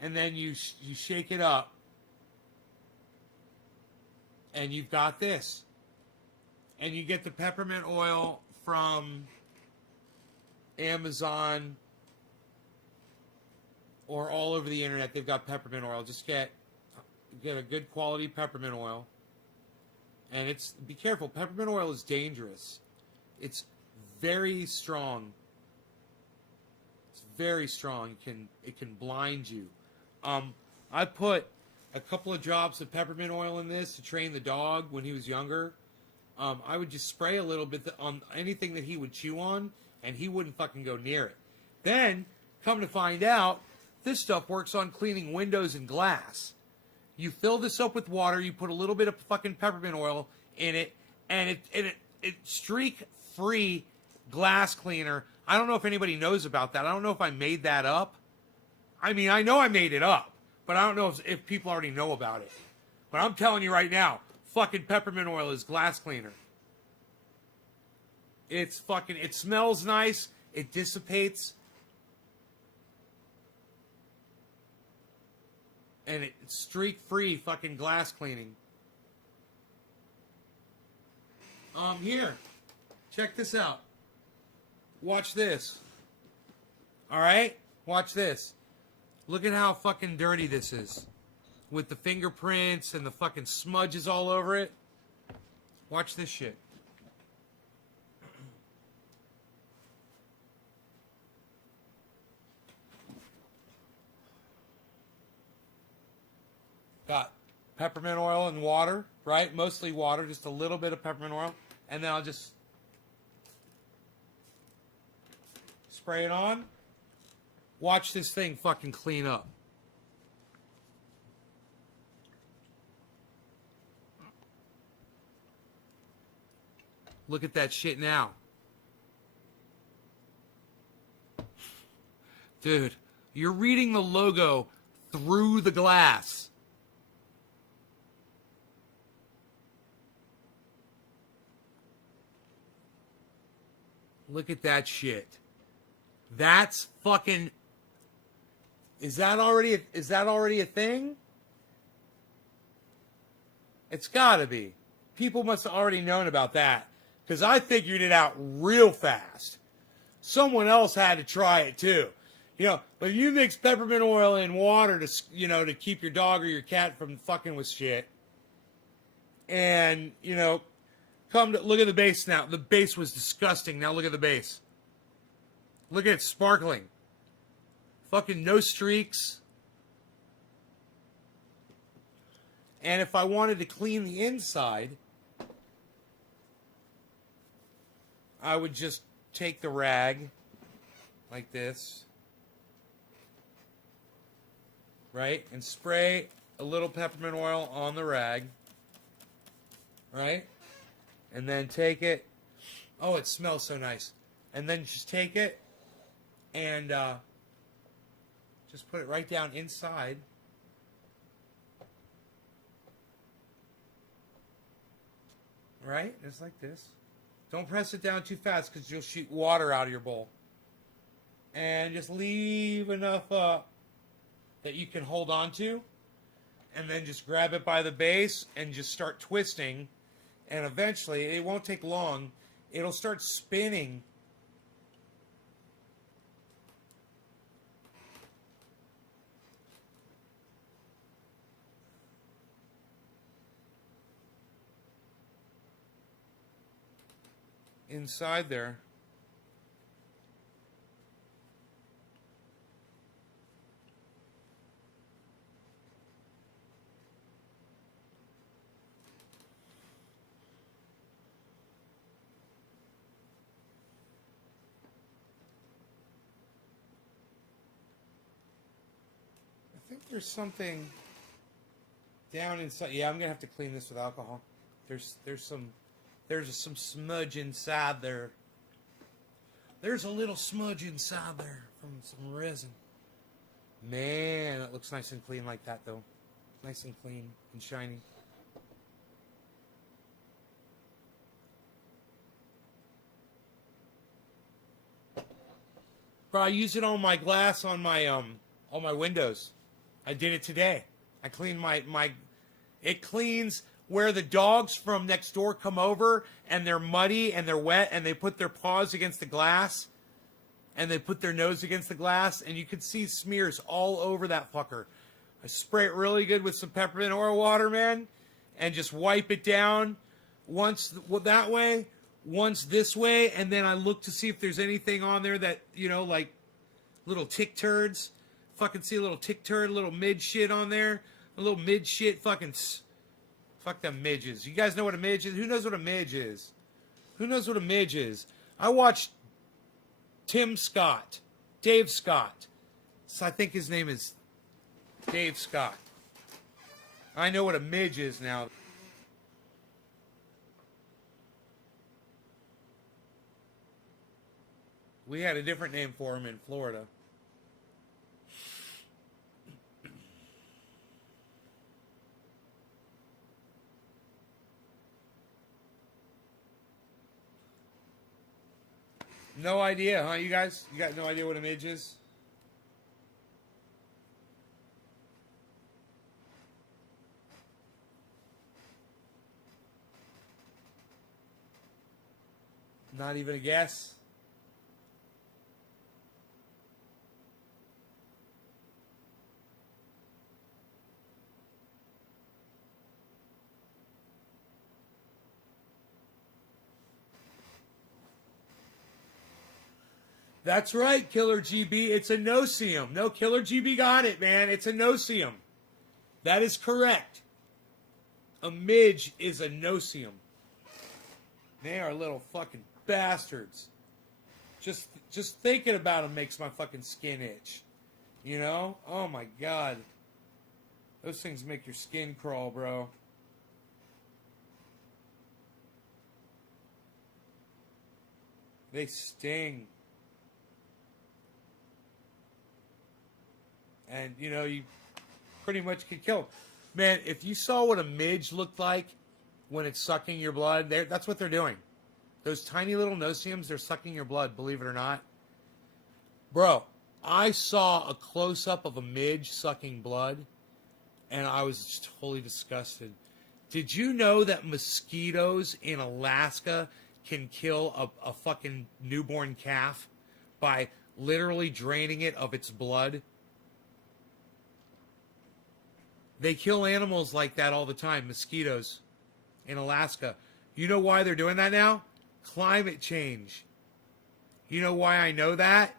And then you shake it up. And you've got this. And you get the peppermint oil from Amazon or all over the internet. They've got peppermint oil. Just get a good quality peppermint oil. And be careful, peppermint oil is dangerous. It's very strong. It's very strong. It can blind you. I put a couple of drops of peppermint oil in this to train the dog when he was younger. I would just spray a little bit on anything that he would chew on, and he wouldn't fucking go near it. Then, come to find out, this stuff works on cleaning windows and glass. You fill this up with water, you put a little bit of fucking peppermint oil in it, and it streak-free glass cleaner. I don't know if anybody knows about that. I don't know if I made that up. I mean, I know I made it up, but I don't know if people already know about it. But I'm telling you right now, fucking peppermint oil is glass cleaner. It smells nice. It dissipates. And it's streak-free fucking glass cleaning. Here. Check this out. Watch this. Alright? Watch this. Look at how fucking dirty this is. With the fingerprints and the fucking smudges all over it. Watch this shit. Got peppermint oil and water, right? Mostly water, just a little bit of peppermint oil. And then I'll just spray it on. Watch this thing fucking clean up. Look at that shit now. Dude, you're reading the logo through the glass. Look at that shit. That's fucking... Is that already a thing? It's gotta be. People must have already known about that. Because I figured it out real fast. Someone else had to try it too. You know, but if you mix peppermint oil in water to, you know, to keep your dog or your cat from fucking with shit. And, you know, look at the base now. The base was disgusting. Now look at the base. Look at it sparkling. Fucking no streaks. And if I wanted to clean the inside, I would just take the rag like this, right? And spray a little peppermint oil on the rag, right? And then take it. Oh, it smells so nice. And then just take it and just put it right down inside. Right? Just like this. Don't press it down too fast because you'll shoot water out of your bowl. And just leave enough that you can hold on to. And then just grab it by the base and just start twisting. And eventually, it won't take long, it'll start spinning. Inside there. I think there's something down inside. Yeah, I'm gonna have to clean this with alcohol. There's some smudge inside there. There's a little smudge inside there from some resin. Man, it looks nice and clean like that, though. Nice and clean and shiny. Bro, I use it on my glass on my windows. I did it today. I cleaned it cleans where the dogs from next door come over and they're muddy and they're wet and they put their paws against the glass and they put their nose against the glass and you could see smears all over that fucker. I spray it really good with some peppermint oil water, man, and just wipe it down once that way, once this way, and then I look to see if there's anything on there that, you know, like little tick turds. Fucking see a little tick turd, a little mid shit on there. A little mid shit fucking... Fuck them midges. You guys know what a midge is? Who knows what a midge is? Who knows what a midge is? I watched Dave Scott. So I think his name is Dave Scott. I know what a midge is now. We had a different name for him in Florida. No idea, huh, you guys? You got no idea what a midge is? Not even a guess? That's right, Killer GB. It's a no-seum. No, Killer GB got it, man. It's a no-seum. That is correct. A midge is a no-seum. They are little fucking bastards. Just thinking about them makes my fucking skin itch. You know? Oh my god. Those things make your skin crawl, bro. They sting. And, you know, you pretty much could kill them. Man, if you saw what a midge looked like when it's sucking your blood, that's what they're doing. Those tiny little no-see-ums, they're sucking your blood, believe it or not. Bro, I saw a close-up of a midge sucking blood, and I was just totally disgusted. Did you know that mosquitoes in Alaska can kill a fucking newborn calf by literally draining it of its blood? They kill animals like that all the time, mosquitoes in Alaska. You know why they're doing that now? Climate change. You know why I know that?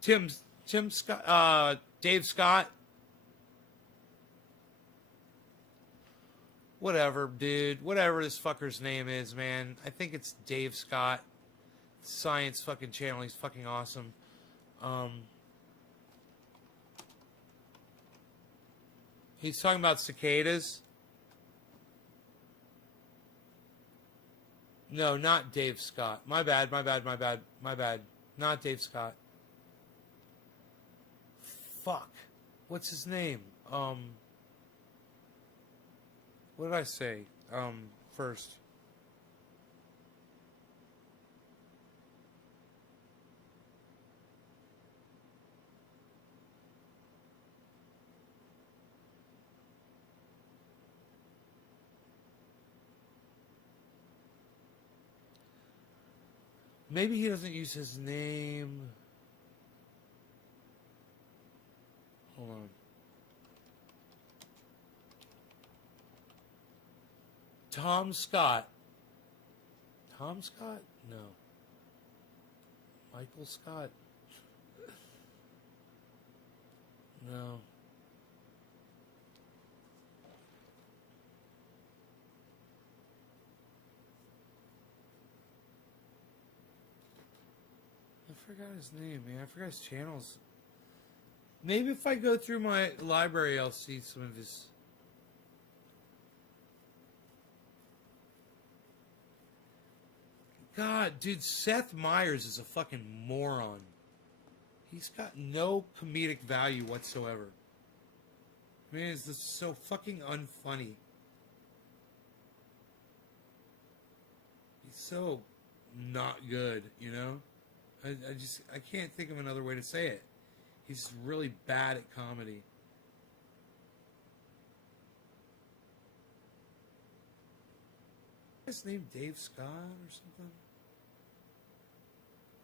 Tim Scott, Dave Scott. Whatever, dude. Whatever this fucker's name is, man. I think it's Dave Scott. Science fucking channel. He's fucking awesome. He's talking about cicadas. No, not Dave Scott. My bad. Not Dave Scott. Fuck. What's his name? What did I say? First. Maybe he doesn't use his name. Hold on. Tom Scott. Tom Scott? No. Michael Scott? No. I forgot his name, man. I forgot his channels. Maybe if I go through my library, I'll see some of his... God, dude, Seth Meyers is a fucking moron. He's got no comedic value whatsoever. Man, it's just so fucking unfunny. He's so not good, you know? I can't think of another way to say it. He's really bad at comedy. His name Dave Scott or something?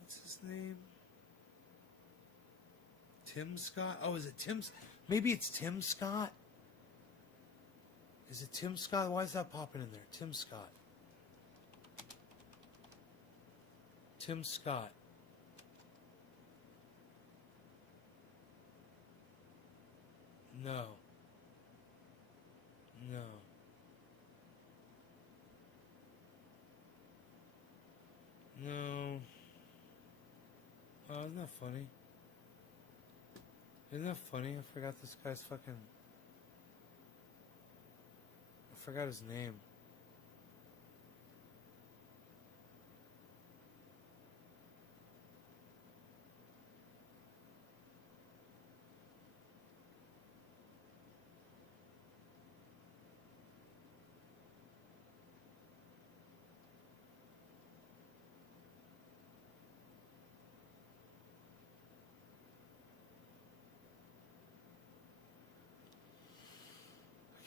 What's his name? Tim Scott? Oh, is it Tim? Maybe it's Tim Scott? Is it Tim Scott? Why is that popping in there? Tim Scott. Tim Scott. No. No. No. Oh, isn't that funny? Isn't that funny? I forgot this guy's fucking... I forgot his name.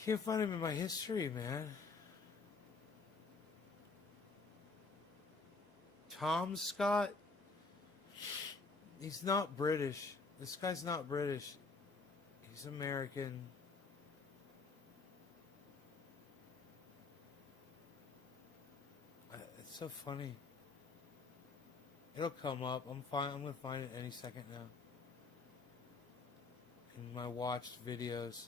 Can't find him in my history, man. Tom Scott? He's not British. This guy's not British. He's American. It's so funny. It'll come up. I'm gonna find it any second now. In my watched videos.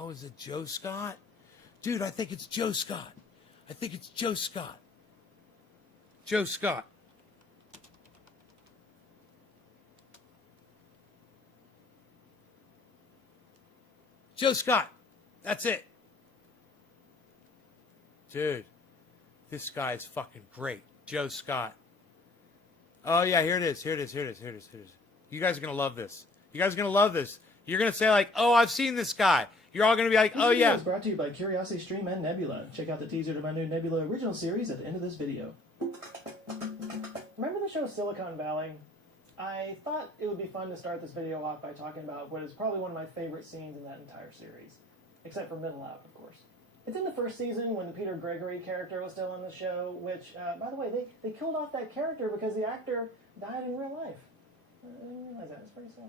Oh, is it Joe Scott? Dude, I think it's Joe Scott. I think it's Joe Scott. Joe Scott. Joe Scott. That's it. Dude, this guy is fucking great. Joe Scott. Oh, yeah, here it is. Here it is. Here it is. Here it is. Here it is. You guys are going to love this. You guys are going to love this. You're going to say like, oh, I've seen this guy. You're all going to be like, oh, yeah. This video is brought to you by Curiosity Stream and Nebula. Check out the teaser to my new Nebula original series at the end of this video. Remember the show Silicon Valley? I thought it would be fun to start this video off by talking about what is probably one of my favorite scenes in that entire series. Except for Middle Out, of course. It's in the first season when the Peter Gregory character was still on the show, which, by the way, they killed off that character because the actor died in real life. I didn't realize that. It's pretty sad.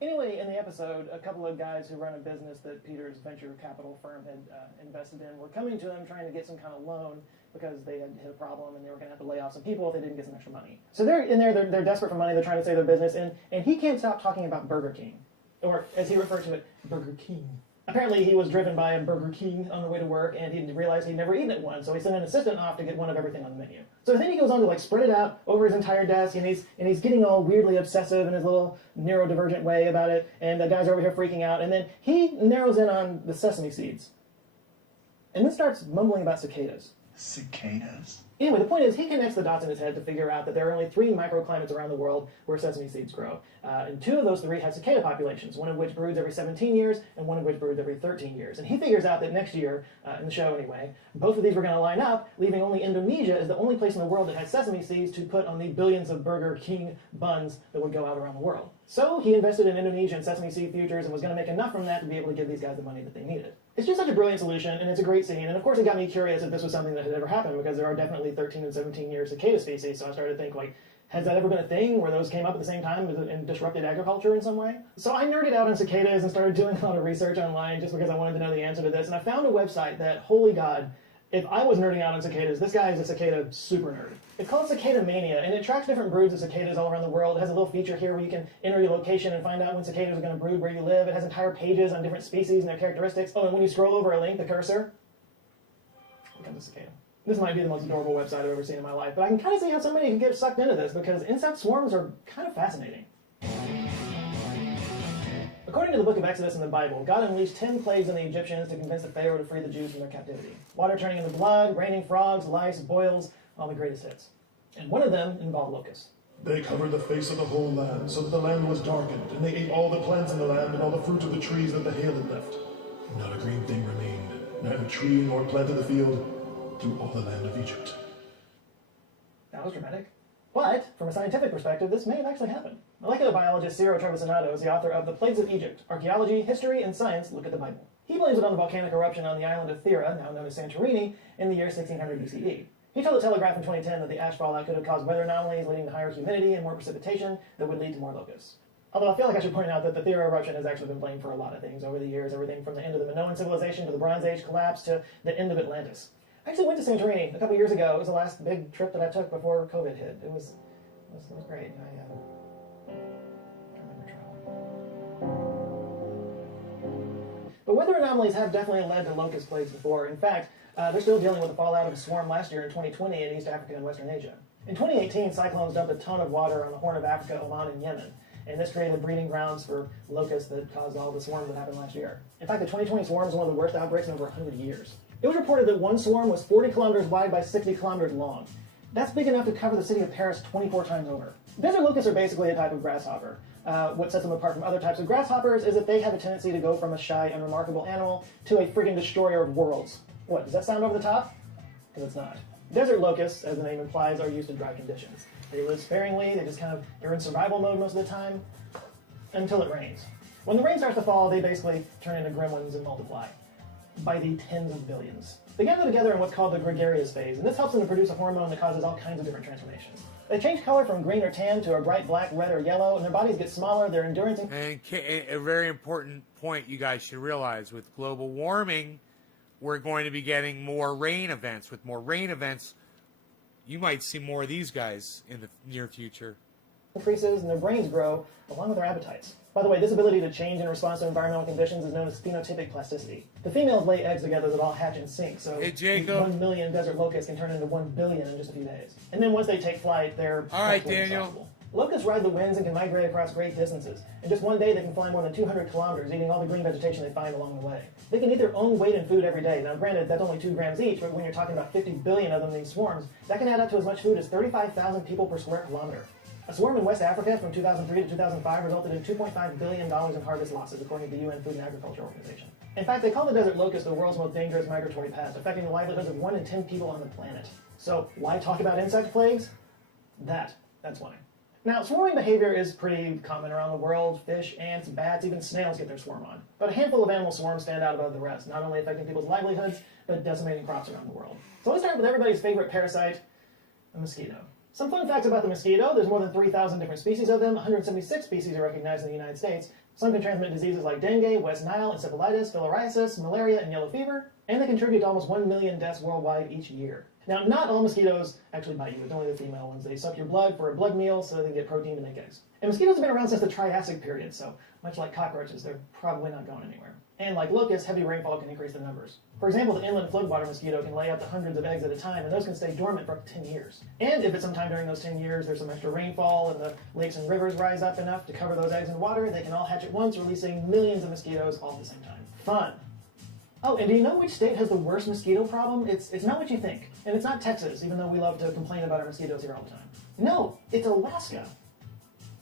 Anyway, in the episode, a couple of guys who run a business that Peter's venture capital firm had invested in were coming to him trying to get some kind of loan because they had hit a problem and they were going to have to lay off some people if they didn't get some extra money. So they're in there, they're desperate for money, they're trying to save their business, and he can't stop talking about Burger King. Or, as he referred to it, Burger King. Apparently he was driven by a Burger King on the way to work, and he realized he'd never eaten at one, so he sent an assistant off to get one of everything on the menu. So then he goes on to like spread it out over his entire desk, and he's getting all weirdly obsessive in his little neurodivergent way about it, and the guys are over here freaking out, and then he narrows in on the sesame seeds. And then starts mumbling about cicadas. Cicadas? Anyway, the point is, he connects the dots in his head to figure out that there are only 3 microclimates around the world where sesame seeds grow. And 2 of those 3 have cicada populations, one of which broods every 17 years, and one of which broods every 13 years. And he figures out that next year, in the show anyway, both of these were going to line up, leaving only Indonesia as the only place in the world that has sesame seeds to put on the billions of Burger King buns that would go out around the world. So he invested in Indonesian sesame seed futures and was going to make enough from that to be able to give these guys the money that they needed. It's just such a brilliant solution, and it's a great scene, and of course it got me curious if this was something that had ever happened, because there are definitely 13 and 17-year cicada species, so I started to think, like, has that ever been a thing where those came up at the same time and disrupted agriculture in some way? So I nerded out on cicadas and started doing a lot of research online just because I wanted to know the answer to this, and I found a website that, holy God, if I was nerding out on cicadas, this guy is a cicada super nerd. It's called Cicada Mania, and it tracks different broods of cicadas all around the world. It has a little feature here where you can enter your location and find out when cicadas are going to brood where you live. It has entire pages on different species and their characteristics. Oh, and when you scroll over a link, the cursor, becomes a cicada. This might be the most adorable website I've ever seen in my life, but I can kind of see how somebody can get sucked into this because insect swarms are kind of fascinating. According to the book of Exodus in the Bible, God unleashed 10 plagues on the Egyptians to convince the Pharaoh to free the Jews from their captivity. Water turning into blood, raining frogs, lice, boils, all the greatest hits. And one of them involved locusts. They covered the face of the whole land, so that the land was darkened, and they ate all the plants in the land and all the fruit of the trees that the hail had left. Not a green thing remained, neither tree nor plant of the field, through all the land of Egypt. That was dramatic. But, from a scientific perspective, this may have actually happened. Molecular biologist Ciro Trevisanado is the author of The Plagues of Egypt, Archaeology, History, and Science Look at the Bible. He blames it on the volcanic eruption on the island of Thera, now known as Santorini, in the year 1600 BCE. He told the Telegraph in 2010 that the ash fallout could have caused weather anomalies leading to higher humidity and more precipitation that would lead to more locusts. Although I feel like I should point out that the Thera eruption has actually been blamed for a lot of things over the years, everything from the end of the Minoan civilization to the Bronze Age collapse to the end of Atlantis. I actually went to Santorini a couple years ago. It was the last big trip that I took before COVID hit. It was great. I remember traveling. But weather anomalies have definitely led to locust plagues before. In fact, they're still dealing with the fallout of a swarm last year in 2020 in East Africa and Western Asia. In 2018, cyclones dumped a ton of water on the Horn of Africa, Oman, and Yemen. And this created breeding grounds for locusts that caused all the swarms that happened last year. In fact, the 2020 swarm is one of the worst outbreaks in over 100 years. It was reported that one swarm was 40 kilometers wide by 60 kilometers long. That's big enough to cover the city of Paris 24 times over. Desert locusts are basically a type of grasshopper. What sets them apart from other types of grasshoppers is that they have a tendency to go from a shy, unremarkable animal to a friggin' destroyer of worlds. What, does that sound over the top? Because it's not. Desert locusts, as the name implies, are used to dry conditions. They live sparingly, they're in survival mode most of the time, until it rains. When the rain starts to fall, they basically turn into gremlins and multiply. By the tens of billions. They gather together in what's called the gregarious phase, and this helps them to produce a hormone that causes all kinds of different transformations. They change color from green or tan to a bright black, red, or yellow, and their bodies get smaller, their endurance... And a very important point you guys should realize, with global warming, we're going to be getting more rain events. With more rain events, you might see more of these guys in the near future. ...increases, and their brains grow, along with their appetites. By the way, this ability to change in response to environmental conditions is known as phenotypic plasticity. The females lay eggs together that all hatch in sync, so hey, Jacob. 1 million desert locusts can turn into 1 billion in just a few days. And then once they take flight, they're... All right, Daniel. Unstoppable. Locusts ride the winds and can migrate across great distances. In just one day, they can fly more than 200 kilometers, eating all the green vegetation they find along the way. They can eat their own weight in food every day. Now, granted, that's only 2 grams each, but when you're talking about 50 billion of them in these swarms, that can add up to as much food as 35,000 people per square kilometer. A swarm in West Africa from 2003 to 2005 resulted in $2.5 billion in harvest losses, according to the UN Food and Agriculture Organization. In fact, they call the desert locust the world's most dangerous migratory pest, affecting the livelihoods of 1 in 10 people on the planet. So, why talk about insect plagues? That's why. Now, swarming behavior is pretty common around the world. Fish, ants, bats, even snails get their swarm on. But a handful of animal swarms stand out above the rest, not only affecting people's livelihoods, but decimating crops around the world. So let's start with everybody's favorite parasite, the mosquito. Some fun facts about the mosquito. There's more than 3,000 different species of them. 176 species are recognized in the United States. Some can transmit diseases like dengue, West Nile, encephalitis, filariasis, malaria, and yellow fever. And they contribute to almost 1 million deaths worldwide each year. Now, not all mosquitoes actually bite you. It's only the female ones. They suck your blood for a blood meal so they can get protein to make eggs. And mosquitoes have been around since the Triassic period, so much like cockroaches, they're probably not going anywhere. And like locusts, heavy rainfall can increase the numbers. For example, the inland floodwater mosquito can lay up to hundreds of eggs at a time, and those can stay dormant for up to 10 years. And if at some time during those 10 years there's some extra rainfall and the lakes and rivers rise up enough to cover those eggs in water, they can all hatch at once, releasing millions of mosquitoes all at the same time. Fun! Oh, and do you know which state has the worst mosquito problem? It's not what you think. And it's not Texas, even though we love to complain about our mosquitoes here all the time. No, it's Alaska.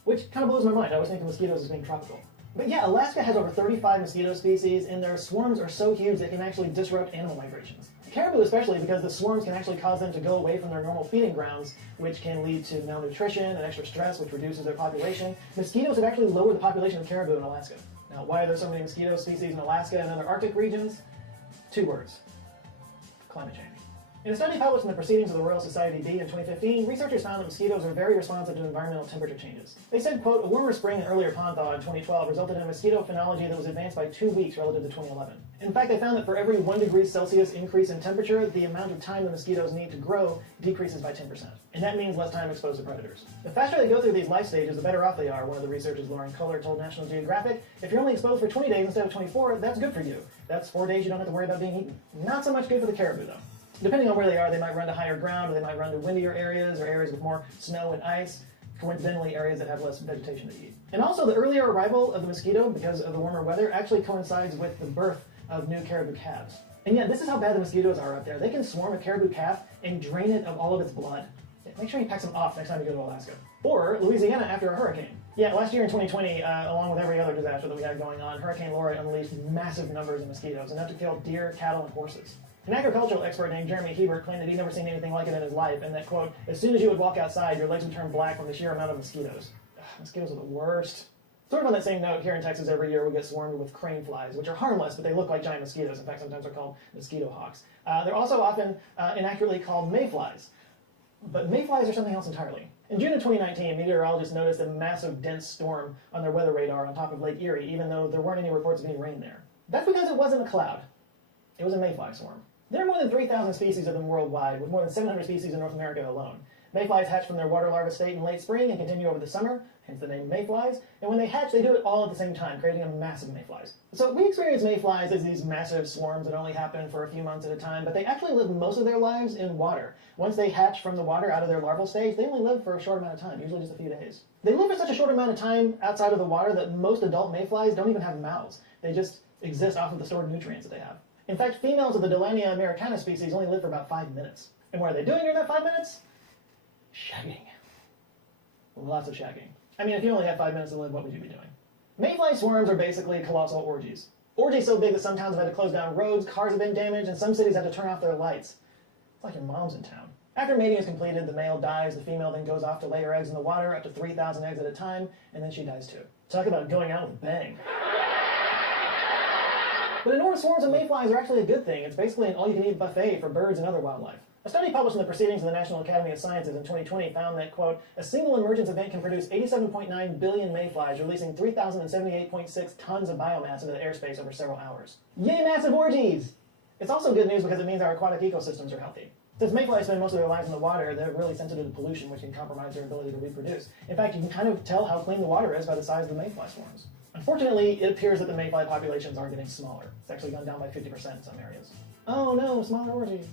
Which kind of blows my mind. I always think of mosquitoes as being tropical. But yeah, Alaska has over 35 mosquito species, and their swarms are so huge they can actually disrupt animal migrations. Caribou especially, because the swarms can actually cause them to go away from their normal feeding grounds, which can lead to malnutrition and extra stress, which reduces their population. Mosquitoes have actually lowered the population of caribou in Alaska. Now, why are there so many mosquito species in Alaska and other Arctic regions? 2 words: climate change. In a study published in the Proceedings of the Royal Society B in 2015, researchers found that mosquitoes are very responsive to environmental temperature changes. They said, quote, a warmer spring and earlier pond thaw in 2012 resulted in a mosquito phenology that was advanced by 2 weeks relative to 2011. In fact, they found that for every 1 degree Celsius increase in temperature, the amount of time the mosquitoes need to grow decreases by 10%. And that means less time exposed to predators. The faster they go through these life stages, the better off they are, one of the researchers, Lauren Kohler, told National Geographic. If you're only exposed for 20 days instead of 24, that's good for you. That's 4 days you don't have to worry about being eaten. Not so much good for the caribou, though. Depending on where they are, they might run to higher ground, or they might run to windier areas, or areas with more snow and ice, coincidentally areas that have less vegetation to eat. And also, the earlier arrival of the mosquito, because of the warmer weather, actually coincides with the birth of new caribou calves. And yeah, this is how bad the mosquitoes are up there. They can swarm a caribou calf and drain it of all of its blood. Make sure you pack some off next time you go to Alaska. Or Louisiana after a hurricane. Yeah, last year in 2020, along with every other disaster that we had going on, Hurricane Laura unleashed massive numbers of mosquitoes, enough to kill deer, cattle, and horses. An agricultural expert named Jeremy Hebert claimed that he'd never seen anything like it in his life, and that, quote, as soon as you would walk outside, your legs would turn black from the sheer amount of mosquitoes. Ugh, mosquitoes are the worst. Sort of on that same note, here in Texas every year we get swarmed with crane flies, which are harmless, but they look like giant mosquitoes. In fact, sometimes they're called mosquito hawks. They're also often inaccurately called mayflies. But mayflies are something else entirely. In June of 2019, meteorologists noticed a massive dense storm on their weather radar on top of Lake Erie, even though there weren't any reports of any rain there. That's because it wasn't a cloud. It was a mayfly swarm. There are more than 3,000 species of them worldwide, with more than 700 species in North America alone. Mayflies hatch from their water larvae state in late spring and continue over the summer, hence the name mayflies. And when they hatch, they do it all at the same time, creating a mass of mayflies. So we experience mayflies as these massive swarms that only happen for a few months at a time, but they actually live most of their lives in water. Once they hatch from the water out of their larval stage, they only live for a short amount of time, usually just a few days. They live for such a short amount of time outside of the water that most adult mayflies don't even have mouths. They just exist off of the stored nutrients that they have. In fact, females of the Delania americana species only live for about 5 minutes. And what are they doing during that 5 minutes? Shagging. Lots of shagging. I mean, if you only had 5 minutes to live, what would you be doing? Mayfly swarms are basically colossal orgies. Orgies so big that some towns have had to close down roads, cars have been damaged, and some cities have to turn off their lights. It's like your mom's in town. After mating is completed, the male dies, the female then goes off to lay her eggs in the water, up to 3,000 eggs at a time, and then she dies too. Talk about going out with a bang. But enormous swarms of mayflies are actually a good thing. It's basically an all-you-can-eat buffet for birds and other wildlife. A study published in the Proceedings of the National Academy of Sciences in 2020 found that, quote, a single emergence event can produce 87.9 billion mayflies, releasing 3,078.6 tons of biomass into the airspace over several hours. Yay, massive orgies! It's also good news because it means our aquatic ecosystems are healthy. Since mayflies spend most of their lives in the water, they're really sensitive to pollution, which can compromise their ability to reproduce. In fact, you can kind of tell how clean the water is by the size of the mayfly swarms. Unfortunately, it appears that the mayfly populations are getting smaller. It's actually gone down by 50% in some areas. Oh no, smaller orgies.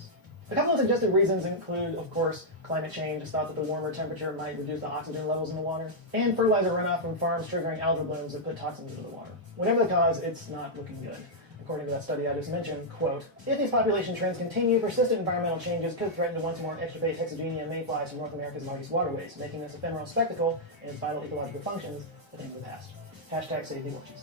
A couple of suggested reasons include, of course, climate change. It's thought that the warmer temperature might reduce the oxygen levels in the water, and fertilizer runoff from farms triggering algal blooms that put toxins into the water. Whatever the cause, it's not looking good. According to that study I just mentioned, quote, if these population trends continue, persistent environmental changes could threaten to once more extirpate Hexagenia mayflies from North America's largest waterways, making this ephemeral spectacle and its vital ecological functions a thing of the past. Hashtag save the orchies.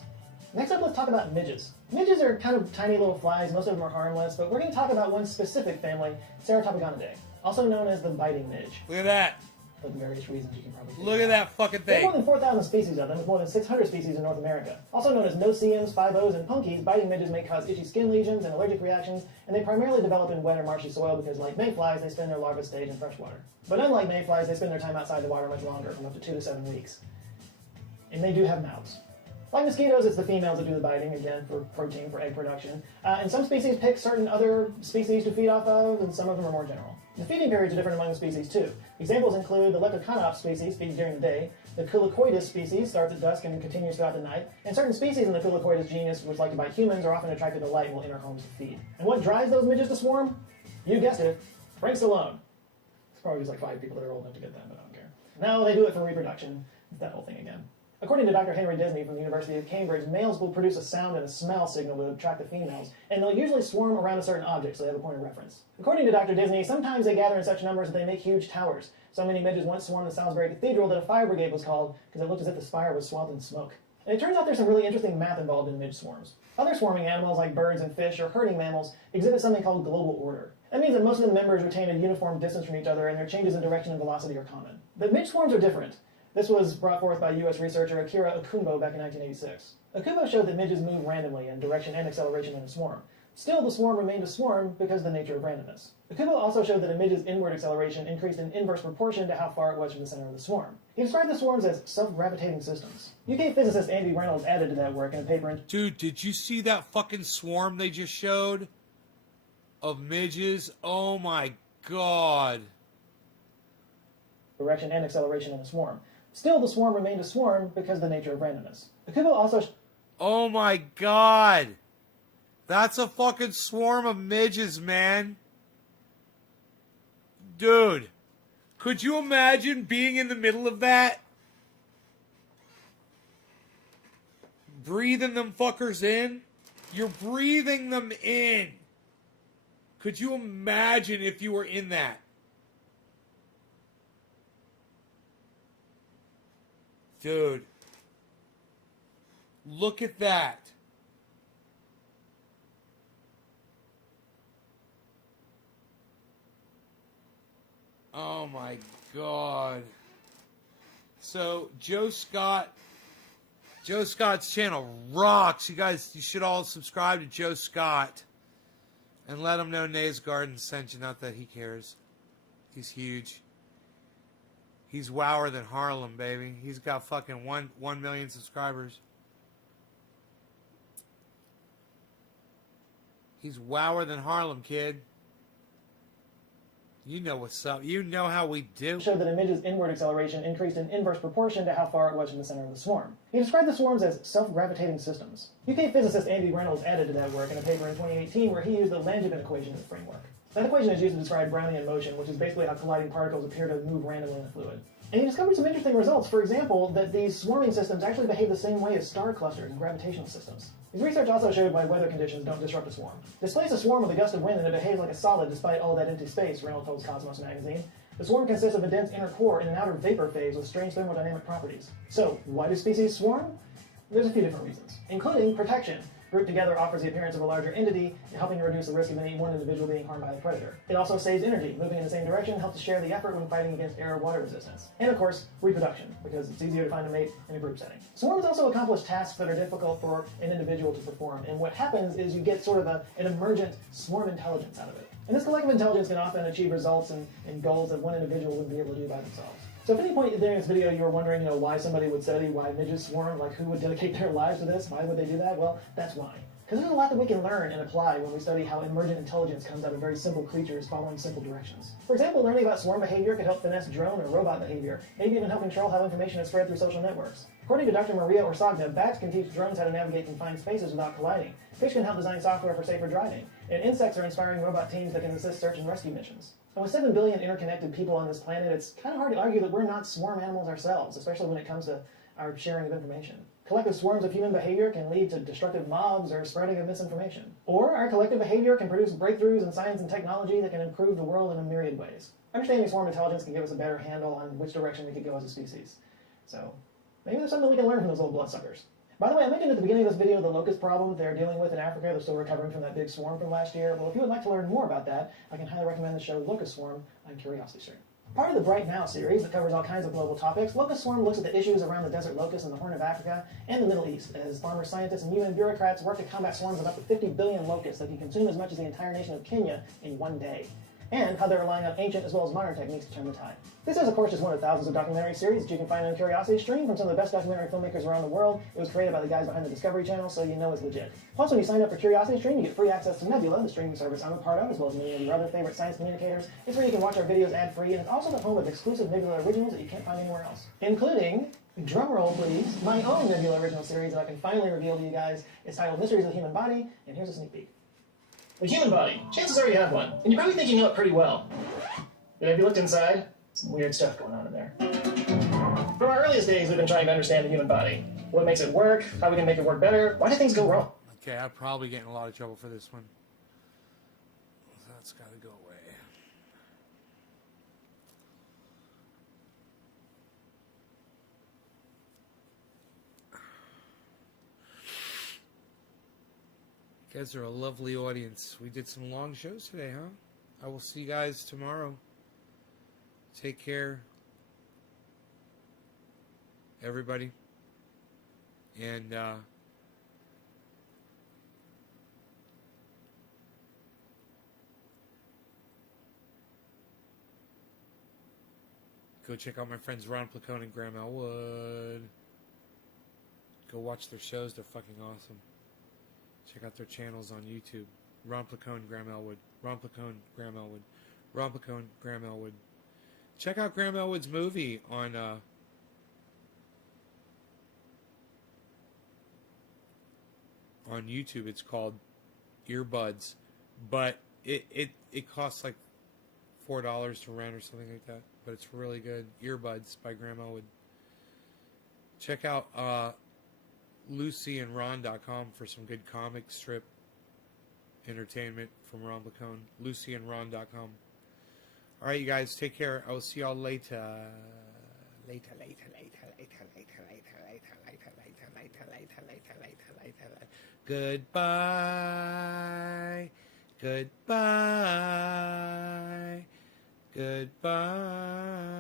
Next up, let's talk about midges. Midges are kind of tiny little flies, most of them are harmless, but we're going to talk about one specific family, Ceratopogonidae, also known as the biting midge. Look at that. For various reasons you can probably Look at that fucking There are thing. more than 4,000 species of them, with more than 600 species in North America. Also known as no-see-ums, 5-Os, and punkies, biting midges may cause itchy skin lesions and allergic reactions, and they primarily develop in wet or marshy soil because, like mayflies, they spend their larva stage in fresh water. But unlike mayflies, they spend their time outside the water much longer, from up to 2 to 7 weeks. And they do have mouths. Like mosquitoes, it's the females that do the biting, again, for protein, for egg production. And some species pick certain other species to feed off of, and some of them are more general. The feeding periods are different among the species, too. Examples include the Leptoconops species feeds during the day, the Culicoidus species starts at dusk and continues throughout the night, and certain species in the Culicoidus genus, which like to bite humans, are often attracted to light and will enter homes to feed. And what drives those midges to swarm? You guessed it, Frank Stallone. There's probably just like 5 people that are old enough to get that, but I don't care. No, they do it for reproduction. It's that whole thing again. According to Dr. Henry Disney from the University of Cambridge, males will produce a sound and a smell signal to attract the females, and they'll usually swarm around a certain object, so they have a point of reference. According to Dr. Disney, sometimes they gather in such numbers that they make huge towers. So many midges once swarmed the Salisbury Cathedral that a fire brigade was called because it looked as if the spire was swathed in smoke. And it turns out there's some really interesting math involved in midge swarms. Other swarming animals like birds and fish or herding mammals exhibit something called global order. That means that most of the members retain a uniform distance from each other and their changes in direction and velocity are common. But midge swarms are different. This was brought forth by U.S. researcher Akira Okumbo back in 1986. Okumbo showed that midges move randomly in direction and acceleration in a swarm. Still, the swarm remained a swarm because of the nature of randomness. Okumbo also showed that a midge's inward acceleration increased in inverse proportion to how far it was from the center of the swarm. He described the swarms as self-gravitating systems. UK physicist Andy Reynolds added to that work in a paper in... Dude, did you see that fucking swarm they just showed? Of midges? Oh my god. Direction and acceleration in a swarm. Still, the swarm remained a swarm because of the nature of randomness. Okumbo also... Oh my god. That's a fucking swarm of midges, man. Dude. Could you imagine being in the middle of that? Breathing them fuckers in? You're breathing them in. Could you imagine if you were in that? Dude. Look at that. Oh my god. So Joe Scott's channel rocks. You guys, you should all subscribe to Joe Scott and let him know Nays Garden sent you. Not that he cares. He's huge. He's wower than Harlem, baby. He's got fucking 1 million subscribers. He's wower than Harlem, kid. You know what's up. You know how we do. Showed that a midge's inward acceleration increased in inverse proportion to how far it was from the center of the swarm. He described the swarms as self-gravitating systems. UK physicist Andy Reynolds added to that work in a paper in 2018 where he used the Langevin equation as a framework. That equation is used to describe Brownian motion, which is basically how colliding particles appear to move randomly in a fluid. And he discovered some interesting results. For example, that these swarming systems actually behave the same way as star clusters and gravitational systems. His research also showed why weather conditions don't disrupt a swarm. Displace a swarm with a gust of wind and it behaves like a solid despite all that empty space, Reynolds told Cosmos magazine. The swarm consists of a dense inner core and an outer vapor phase with strange thermodynamic properties. So, why do species swarm? There's a few different reasons, including protection. Grouped together offers the appearance of a larger entity, helping to reduce the risk of any one individual being harmed by a predator. It also saves energy. Moving in the same direction helps to share the effort when fighting against air or water resistance. And of course, reproduction, because it's easier to find a mate in a group setting. Swarms also accomplish tasks that are difficult for an individual to perform, and what happens is you get sort of an emergent swarm intelligence out of it. And this collective intelligence can often achieve results and goals that one individual wouldn't be able to do by themselves. So if at any point during this video you were wondering, why somebody would study why midges swarm, like who would dedicate their lives to this, why would they do that? Well, that's why. Because there's a lot that we can learn and apply when we study how emergent intelligence comes out of very simple creatures following simple directions. For example, learning about swarm behavior could help finesse drone or robot behavior, maybe even help control how information is spread through social networks. According to Dr. Maria Orsagna, bats can teach drones how to navigate confined spaces without colliding. Fish can help design software for safer driving. And insects are inspiring robot teams that can assist search and rescue missions. And with 7 billion interconnected people on this planet, it's kind of hard to argue that we're not swarm animals ourselves, especially when it comes to our sharing of information. Collective swarms of human behavior can lead to destructive mobs or spreading of misinformation. Or our collective behavior can produce breakthroughs in science and technology that can improve the world in a myriad ways. Understanding swarm intelligence can give us a better handle on which direction we could go as a species. So, maybe there's something we can learn from those little bloodsuckers. By the way, I mentioned at the beginning of this video the locust problem they're dealing with in Africa. They're still recovering from that big swarm from last year. Well, if you would like to learn more about that, I can highly recommend the show Locust Swarm on CuriosityStream. Part of the Bright Now series that covers all kinds of global topics, Locust Swarm looks at the issues around the desert locust in the Horn of Africa and the Middle East, as farmer scientists and UN bureaucrats work to combat swarms of up to 50 billion locusts that can consume as much as the entire nation of Kenya in one day, and how they're relying on ancient as well as modern techniques to turn the tide. This is, of course, just one of thousands of documentary series that you can find on CuriosityStream from some of the best documentary filmmakers around the world. It was created by the guys behind the Discovery Channel, so you know it's legit. Plus, when you sign up for CuriosityStream, you get free access to Nebula, the streaming service I'm a part of, as well as many of your other favorite science communicators. It's where you can watch our videos ad-free, and it's also the home of exclusive Nebula originals that you can't find anywhere else, including, drumroll please, my own Nebula original series that I can finally reveal to you guys. It's titled Mysteries of the Human Body, and here's a sneak peek. The human body. Chances are you have one, and you probably think you know it pretty well. But have you looked inside? Some weird stuff going on in there. From our earliest days, we've been trying to understand the human body. What makes it work, how we can make it work better, why do things go wrong? Okay, I'll probably get in a lot of trouble for this one. That's got to go away. You guys are a lovely audience. We did some long shows today, huh? I will see you guys tomorrow. Take care, everybody. And go check out my friends Ron Placone and Graham Elwood. Go watch their shows. They're fucking awesome. Check out their channels on YouTube. Ron Placone, Graham Elwood. Ron Placone, Graham Elwood. Ron Placone, Graham Elwood. Check out Graham Elwood's movie on YouTube. It's called Earbuds, but it costs like $4 to rent or something like that. But it's really good. Earbuds by Graham Elwood. Check out LucyandRon.com for some good comic strip entertainment from Ron Placone. LucyandRon.com. All right, you guys, take care. I will see y'all later. Goodbye. Goodbye. Goodbye.